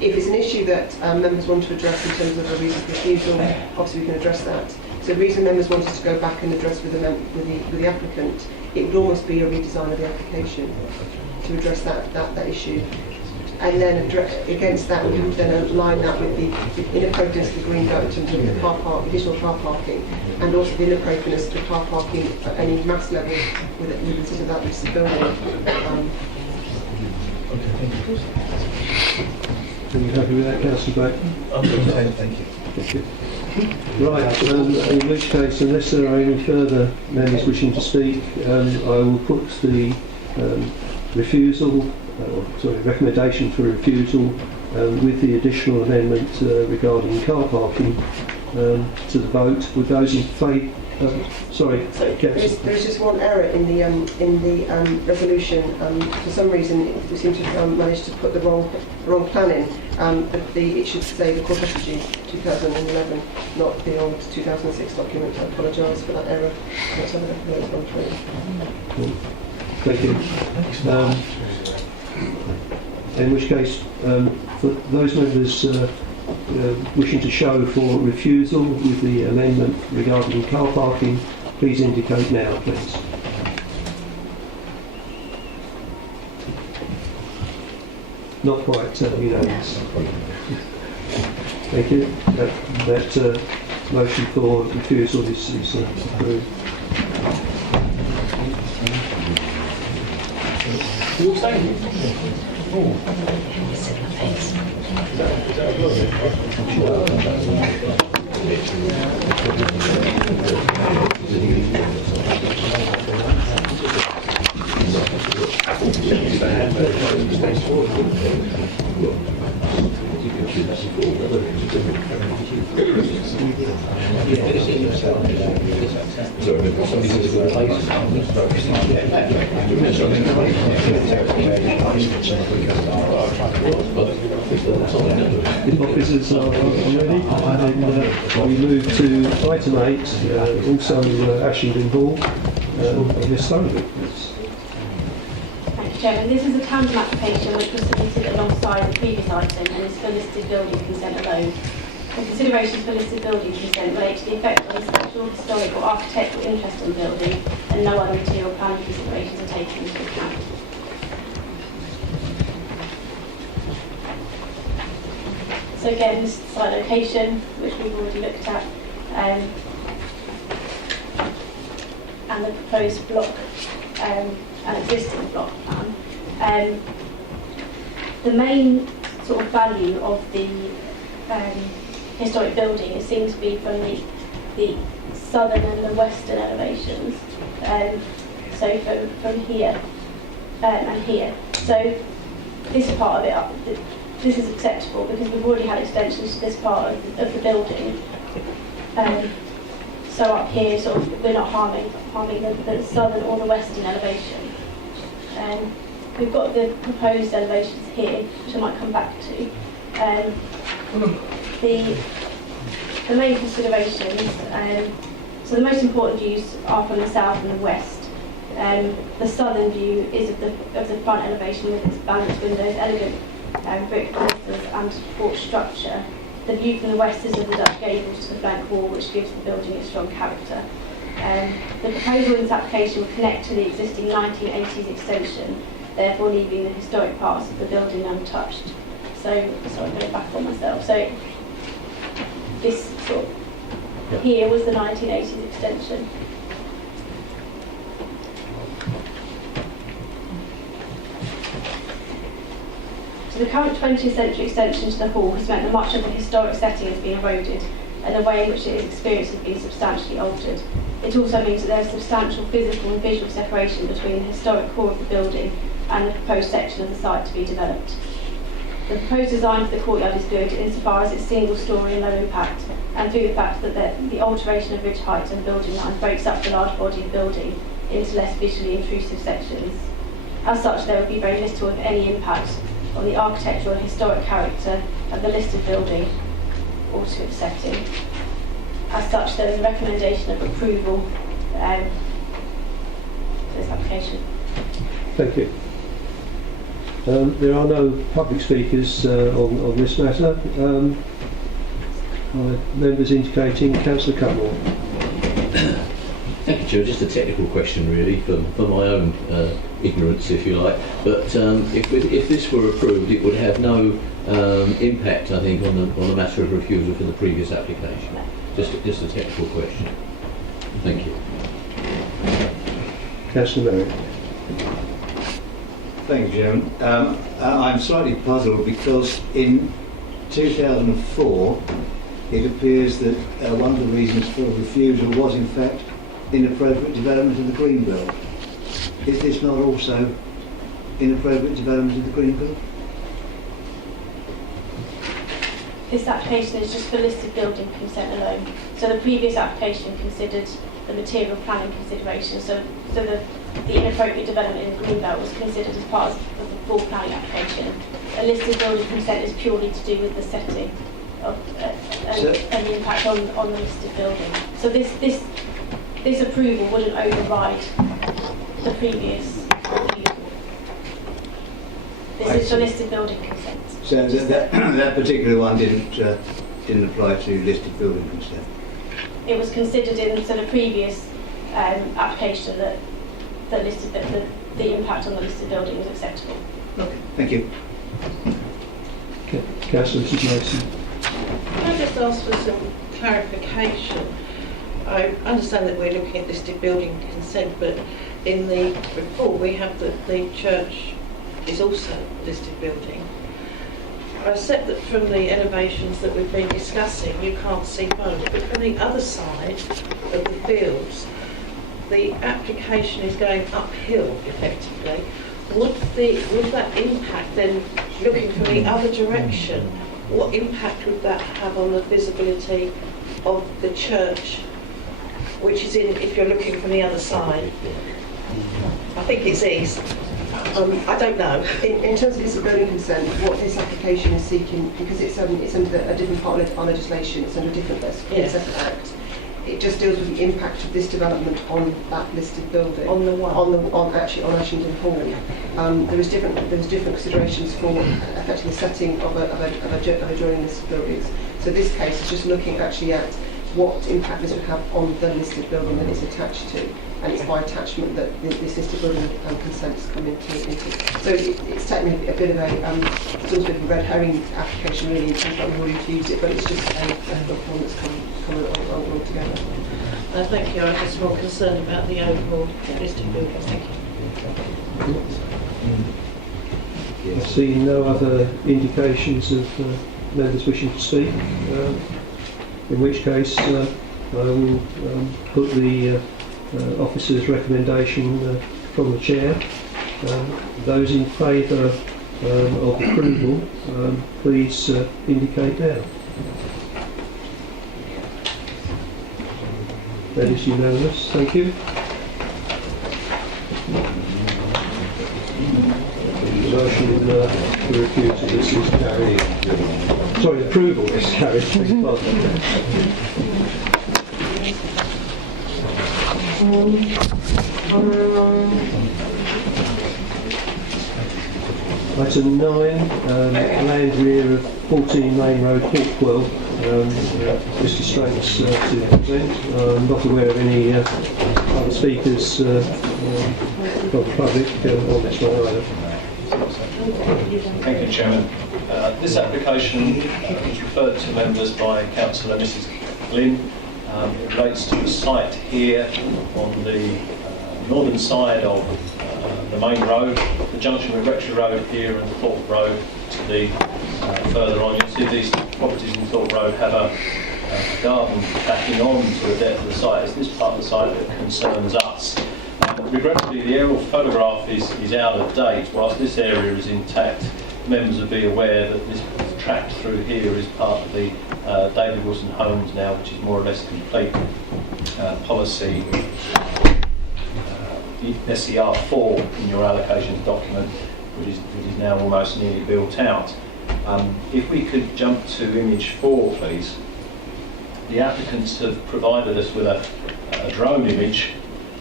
if it's an issue that members want to address in terms of a reason for refusal, obviously we can address that. So the reason members wanted to go back and address with the applicant, it would almost be a redesign of the application to address that issue. And then against that, we have to then align that with the inappropriateness of the green belt in terms of the car park, additional car parking, and also the inappropriateness of the car parking at any mass level within that listed building. Are you happy with that, Councillor Black? Okay, thank you. Thank you. Right, in which case, unless there are any further members wishing to speak, I will put the recommendation for refusal with the additional amendment regarding car parking to the vote. Would those in Sorry, There is just one error in the resolution. For some reason, we seem to have managed to put the wrong plan in. It should say the core strategy 2011, not the old 2006 document. I apologise for that error. Let's have a look at those one through. Thank you. In which case, for those members wishing to show for refusal with the amendment regarding car parking, please indicate now, please. Not quite unanimous. Thank you. That motion for refusal is approved. If officers are ready, then we move to item 8, also Ashenden Hall. Ms. Sullivan, please. Thank you, Chairman. This is a tandem application which was submitted alongside the previous item and is for listed building consent alone. The considerations for listed building consent relate to the effect on the structural, historic or architectural interest in the building, and no other material planning considerations are taken into account. So again, this is the site location, which we've already looked at, and the proposed block, an existing block plan. The main sort of value of the historic building is seen to be from the southern and the western elevations. So from here and here. So this part of it, this is acceptable because we've already had extensions to this part of the building. So up here, sort of, we're not harming the southern or the western elevation. We've got the proposed elevations here, which I might come back to. The main considerations, so the most important views are from the south and the west. The southern view is of the front elevation with its balanced windows, elegant brick pilasters and porch structure. The view from the west is of the Dutch gables to the flank wall, which gives the building its strong character. The proposal in this application will connect to the existing 1980s extension, therefore leaving the historic parts of the building untouched. So I'm going back on myself. So this sort of here was the 1980s extension. So the current 20th century extension to the hall has meant that much of the historic setting has been eroded, and the way in which it is experienced has been substantially altered. It also means that there is substantial physical and visual separation between the historic core of the building and the proposed section of the site to be developed. The proposed design for the courtyard is good insofar as it's single storey and low impact, and through the fact that the alteration of ridge height and building line breaks up the large body of building into less visually intrusive sections. As such, there would be very little, if any, impact on the architectural and historic character of the listed building or to its setting. As such, there is a recommendation of approval for this application. Thank you. There are no public speakers on this matter. Members indicating. Councillor Cutmore. Thank you, Chair. Just a technical question, really, for my own ignorance, if you like. But if this were approved, it would have no impact, I think, on the matter of refusal for the previous application. Just a technical question. Thank you. Councillor Merrick. Thank you, Chairman. I'm slightly puzzled because in 2004 it appears that one of the reasons for refusal was in fact inappropriate development of the Greenbelt. Is this not also inappropriate development of the Greenbelt? This application is just for listed building consent alone. So the previous application considered the material planning consideration. So the inappropriate development in the Greenbelt was considered as part of the full planning application. A listed building consent is purely to do with the setting of and the impact on the listed building. So this approval wouldn't override the previous refusal. This is the listed building consent. So that particular one didn't apply to listed building consent. It was considered in the previous application that the impact on the listed building was acceptable. Okay, thank you. Okay. Councillor Mrs Mason. Can I just ask for some clarification? I understand that we're looking at listed building consent, but in the report we have that the church is also listed building. I accept that from the elevations that we've been discussing you can't see both, but from the other side of the fields the application is going uphill effectively. Would that impact then, looking from the other direction, what impact would that have on the visibility of the church, which is in, if you're looking from the other side? I think it's east. I don't know. In terms of this building consent, what this application is seeking, because it's under a different part of our legislation, it's under a different separate act. It just deals with the impact of this development on that listed building. On the one? On Ashington Hall. There was different considerations for affecting the setting of adjoining listed buildings. So this case is just looking actually at what impact this would have on the listed building that it's attached to, and it's by attachment that this listed building consents come into. So it's technically a bit of a sort of a red herring application really, in terms of we've already refused it, but it's just a one that's come all together. Thank you. I'm just more concerned about the overall listed buildings. Thank you. I see no other indications of members wishing to speak. In which case, I will put the officer's recommendation from the chair. Those in favour of approval, please indicate now. That is unanimous. Thank you. The motion to refuse this is carried. Sorry, approval is carried. Item 9, land rear of 14 Main Road, Hawkwell. Mr Straits to present. I'm not aware of any other speakers from the public on this one either. Thank you, Chairman. This application was referred to members by Councillor Mrs Glynn. It relates to the site here on the northern side of the main road, the junction with Rectory Road here and Thorpe Road to the further on. You'll see these properties in Thorpe Road have a garden backing on to the depth of the site. It's this part of the site that concerns us. Regrettably, the aerial photograph is out of date. Whilst this area is intact, members will be aware that this tract through here is part of the David Wilson Homes now, which is more or less complete policy. SER4 in your allocations document, which is now almost nearly built out. If we could jump to image 4, please. The applicants have provided us with a drone image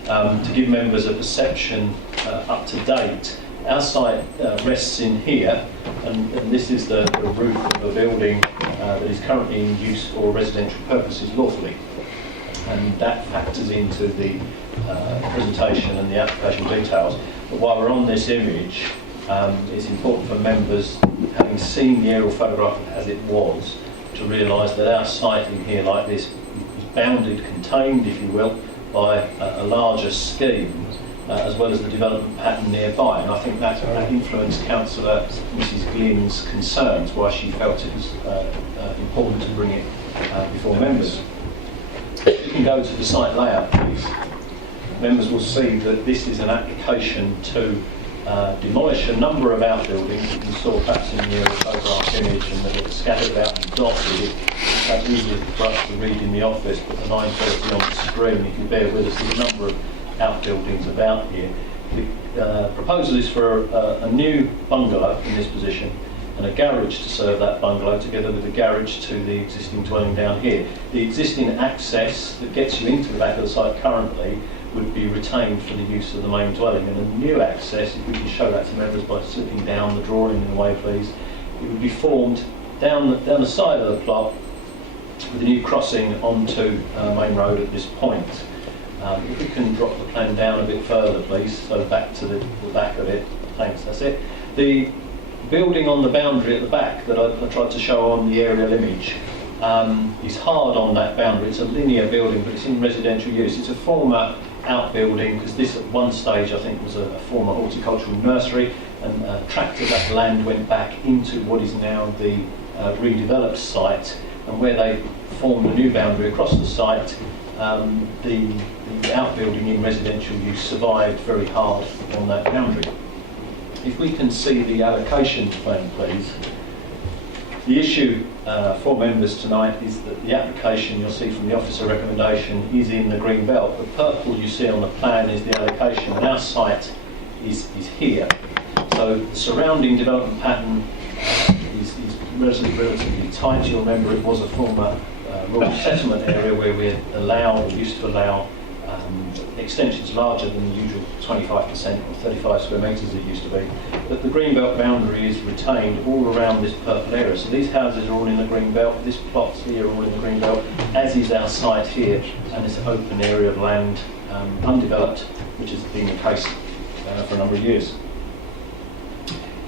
to give members a perception up to date. Our site rests in here, and this is the roof of a building that is currently in use for residential purposes lawfully. And that factors into the presentation and the application details. But while we're on this image, it's important for members, having seen the aerial photograph as it was, to realise that our site in here like this is bounded, contained, if you will, by a larger scheme, as well as the development pattern nearby. And I think that influenced Councillor Mrs Glynn's concerns, why she felt it was important to bring it before members. If you can go to the site layout, please. Members will see that this is an application to demolish a number of outbuildings that you saw perhaps in the photograph image and that are scattered about and dotted. That's easy for us to read in the office, but the 930 on the screen, if you bear with us, there's a number of outbuildings about here. The proposal is for a new bungalow in this position and a garage to serve that bungalow, together with a garage to the existing dwelling down here. The existing access that gets you into the back of the site currently would be retained for the use of the main dwelling, and a new access, if we can show that to members by slipping down the drawing in the way please, it would be formed down the side of the plot with a new crossing onto Main Road at this point. If we can drop the plan down a bit further please, so back to the back of it, thanks, that's it. The building on the boundary at the back that I tried to show on the aerial image is hard on that boundary. It's a linear building, but it's in residential use. It's a former outbuilding, because this at one stage I think was a former horticultural nursery, and a tract of that land went back into what is now the redeveloped site, and where they formed a new boundary across the site, the outbuilding in residential use survived very hard on that boundary. If we can see the allocation plan please. The issue for members tonight is that the application you'll see from the officer recommendation is in the green belt. The purple you see on the plan is the allocation, and our site is here. So the surrounding development pattern is relatively tight. You'll remember it was a former rural settlement area where we used to allow extensions larger than the usual 25% or 35 square metres it used to be. But the greenbelt boundary is retained all around this purple area. So these houses are all in the greenbelt, this plot's here all in the greenbelt, as is our site here, and this open area of land undeveloped, which has been the case for a number of years.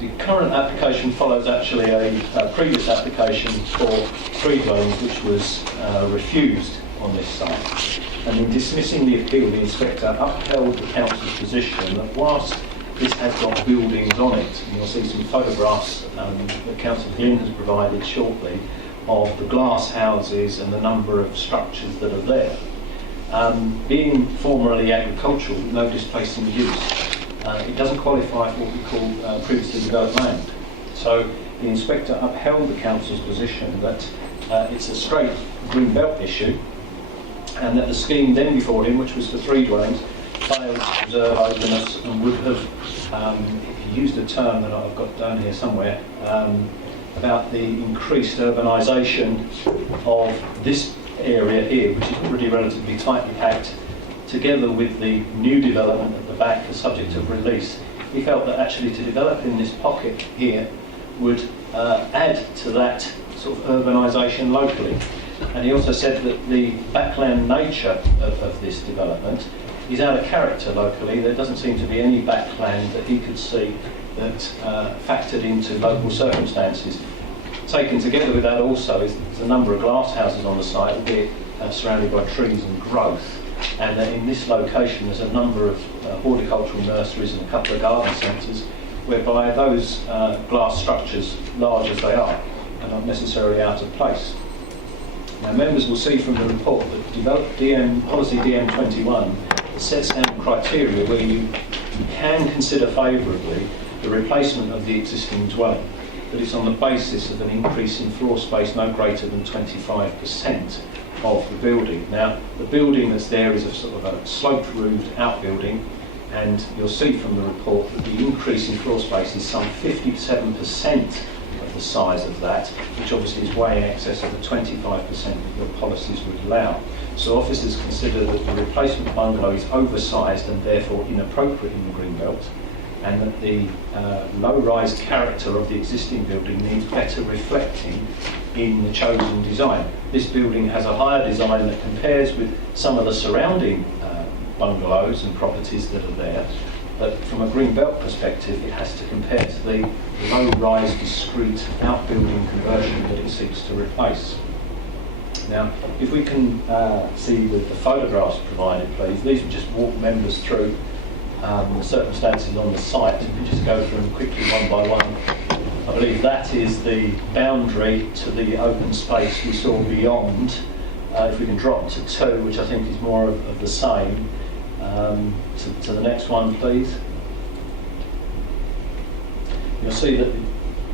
The current application follows actually a previous application for 3 dwellings which was refused on this site. And in dismissing the appeal, the inspector upheld the council's position that whilst this has got buildings on it, and you'll see some photographs that Councillor Glynn has provided shortly of the glass houses and the number of structures that are there. Being formerly agricultural with no displacing use, it doesn't qualify for what we call previously developed land. So the inspector upheld the council's position that it's a straight green belt issue, and that the scheme then before him, which was for 3 dwellings, failed to preserve openness and would have, if you used a term that I've got down here somewhere, about the increased urbanisation of this area here, which is pretty relatively tightly packed, together with the new development at the back, the subject of release. He felt that actually to develop in this pocket here would add to that sort of urbanisation locally. And he also said that the backland nature of this development is out of character locally. There doesn't seem to be any backland that he could see that factored into local circumstances. Taken together with that also is there's a number of glass houses on the site, albeit surrounded by trees and growth. And in this location there's a number of horticultural nurseries and a couple of garden centres, whereby those glass structures, large as they are not necessarily out of place. Now, members will see from the report that policy DM21 sets down criteria where you can consider favourably the replacement of the existing dwelling, but it's on the basis of an increase in floor space no greater than 25% of the building. Now, the building that's there is a sort of a sloped roofed outbuilding, and you'll see from the report that the increase in floor space is some 57% of the size of that, which obviously is way in excess of the 25% that your policies would allow. So officers consider that the replacement bungalow is oversized and therefore inappropriate in the Greenbelt, and that the low-rise character of the existing building needs better reflecting in the chosen design. This building has a higher design that compares with some of the surrounding bungalows and properties that are there, but from a Greenbelt perspective it has to compare to the low-rise discrete outbuilding conversion that it seeks to replace. Now, if we can see the photographs provided, please. These will just walk members through the circumstances on the site. If we just go through them quickly one by one. I believe that is the boundary to the open space we saw beyond. If we can drop to 2, which I think is more of the same. To the next one, please. you'll see that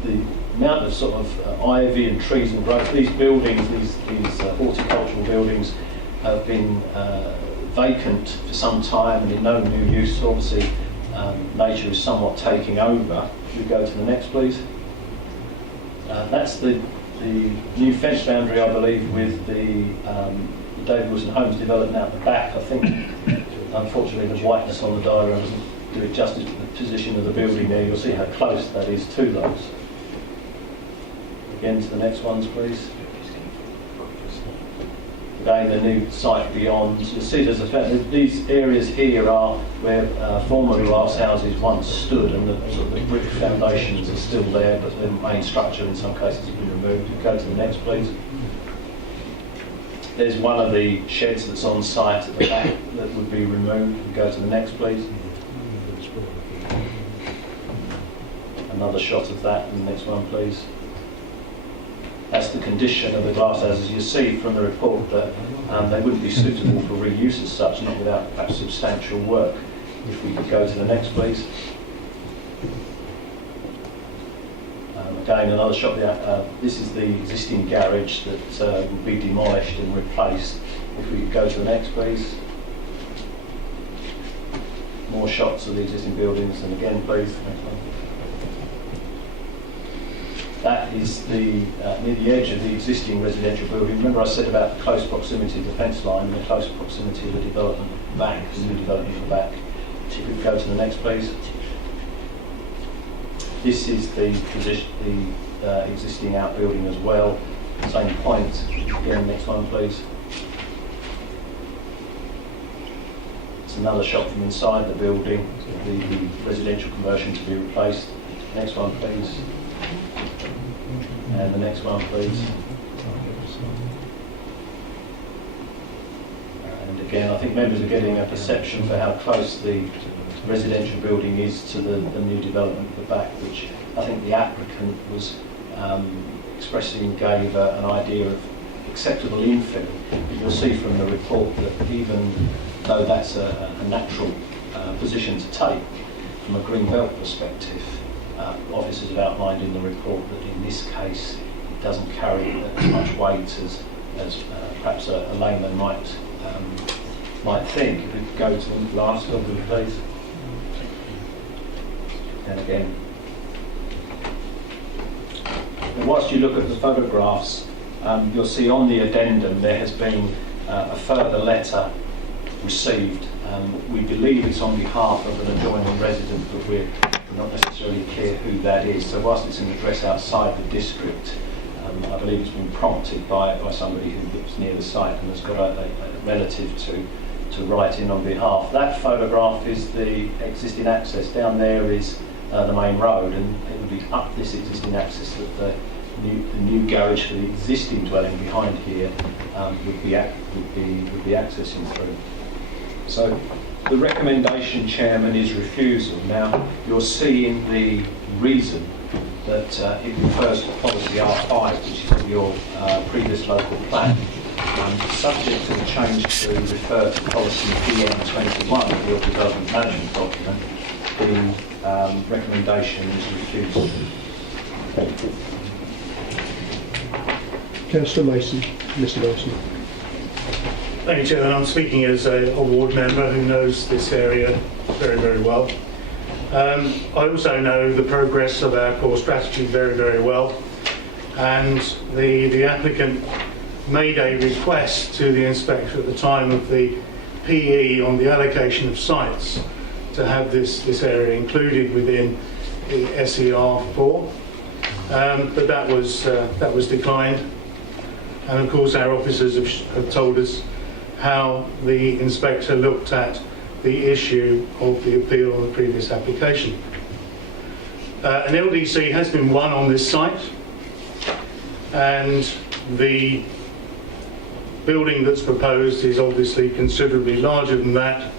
the amount of sort of ivy and trees and growth, these buildings, these horticultural buildings have been vacant for some time and in no new use. So obviously nature is somewhat taking over. If we go to the next, please. That's the new fence boundary, I believe, with the David Wilson Homes development out the back. I think, unfortunately, the whiteness on the diagram doesn't do it justice to the position of the building there. You'll see how close that is to those. Again, to the next ones, please. Again, the new site beyond. You'll see there's these areas here are where former glass houses once stood, and the sort of the brick foundations are still there, but the main structure in some cases has been removed. Go to the next, please. There's one of the sheds that's on site at the back that would be removed. Go to the next, please. Another shot of that, and the next one, please. That's the condition of the glass houses. You see from the report that they wouldn't be suitable for reuse as such, not without perhaps substantial work. If we could go to the next, please. Again, another shot there. This is the existing garage that will be demolished and replaced. If we could go to the next, please. More shots of the existing buildings, and again, please. Next one. That is the near the edge of the existing residential building. Remember I said about the close proximity of the fence line and the close proximity of the development back, the new development at the back. If you could go to the next, please. This is the position, the existing outbuilding as well. Same point. Again, next one, please. It's another shot from inside the building, the residential conversion to be replaced. Next one, please. And the next one, please. And again, I think members are getting a perception for how close the residential building is to the new development at the back, which I think the applicant was expressing gave an idea of acceptable infill. You'll see from the report that even though that's a natural position to take, from a green belt perspective, officers have outlined in the report that in this case it doesn't carry as much weight as perhaps a layman might think. If we could go to the last one, please. And again, and whilst you look at the photographs, you'll see on the addendum there has been a further letter received. We believe it's on behalf of an adjoining resident, but we're not necessarily clear who that is. So whilst it's an address outside the district, I believe it's been prompted by somebody who lives near the site and has got a relative to write in on behalf. That photograph is the existing access. Down there is the main road, and it would be up this existing access that the new garage for the existing dwelling behind here would be accessing through. So the recommendation, Chairman, is refusal. Now, you'll see in the reason that it refers to policy R5, which is your previous local plan, subject to the change to refer to policy PM21, your development management document. The recommendation is refusal. Councillor Mason, Mr. Mason. Thank you, Chairman. I'm speaking as a ward member who knows this area very, very well. I also know the progress of our core strategy very, very well. And the applicant made a request to the inspector at the time of the PE on the allocation of sites to have this area included within the SER4. But that was declined. And of course our officers have told us how the inspector looked at the issue of the appeal on the previous application. An LDC has been won on this site, and the building that's proposed is obviously considerably larger than that,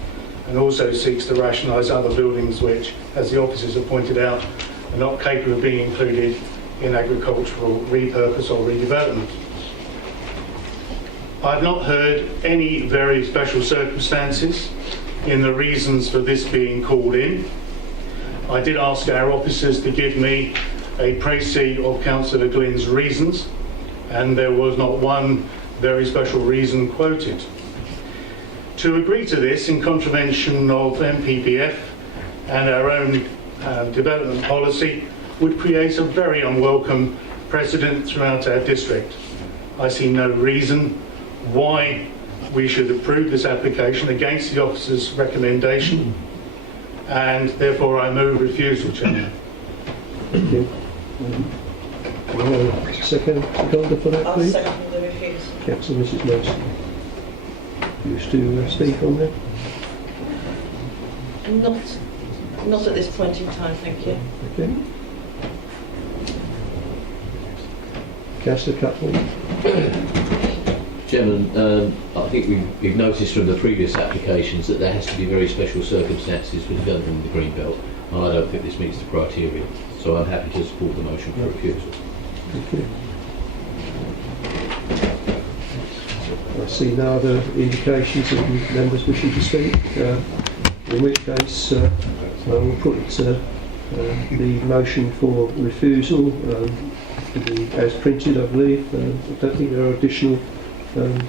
and also seeks to rationalise other buildings which, as the officers have pointed out, are not capable of being included in agricultural repurpose or redevelopment. I've not heard any very special circumstances in the reasons for this being called in, I did ask our officers to give me a précis of Councillor Glynn's reasons, and there was not one very special reason quoted. To agree to this in contravention of MPPF and our own development policy would create a very unwelcome precedent throughout our district. I see no reason why we should approve this application against the officer's recommendation, and therefore I move refusal, Chairman. Thank you. Second for that, I'll please. second the refusal. Councillor Mrs. Mason. You wish to speak on that? Not at this point in time, thank you. Okay. Councillor Cutler. Chairman, I think we've noticed from the previous applications that there has to be very special circumstances for development of the green belt, and I don't think this meets the criteria, so I'm happy to support the motion for refusal. Thank you. I see no other indications of members wishing to speak, in which case I will put the motion for refusal as printed, I believe. I don't think there are additional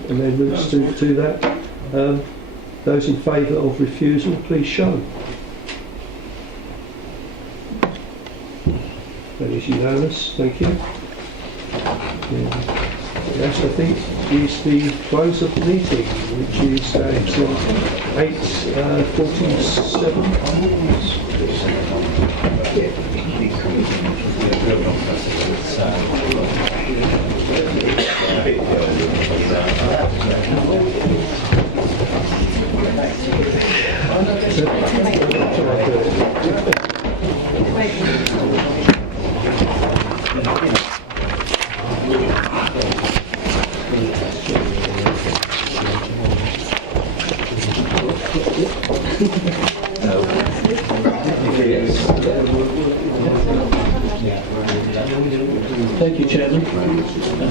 amendments to that. Those in favour of refusal, please show. That is unanimous, thank you. Yes, I think is the close of the meeting, which is at 8:47. Thank you, Chairman. I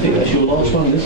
think that's your last one, isn't it?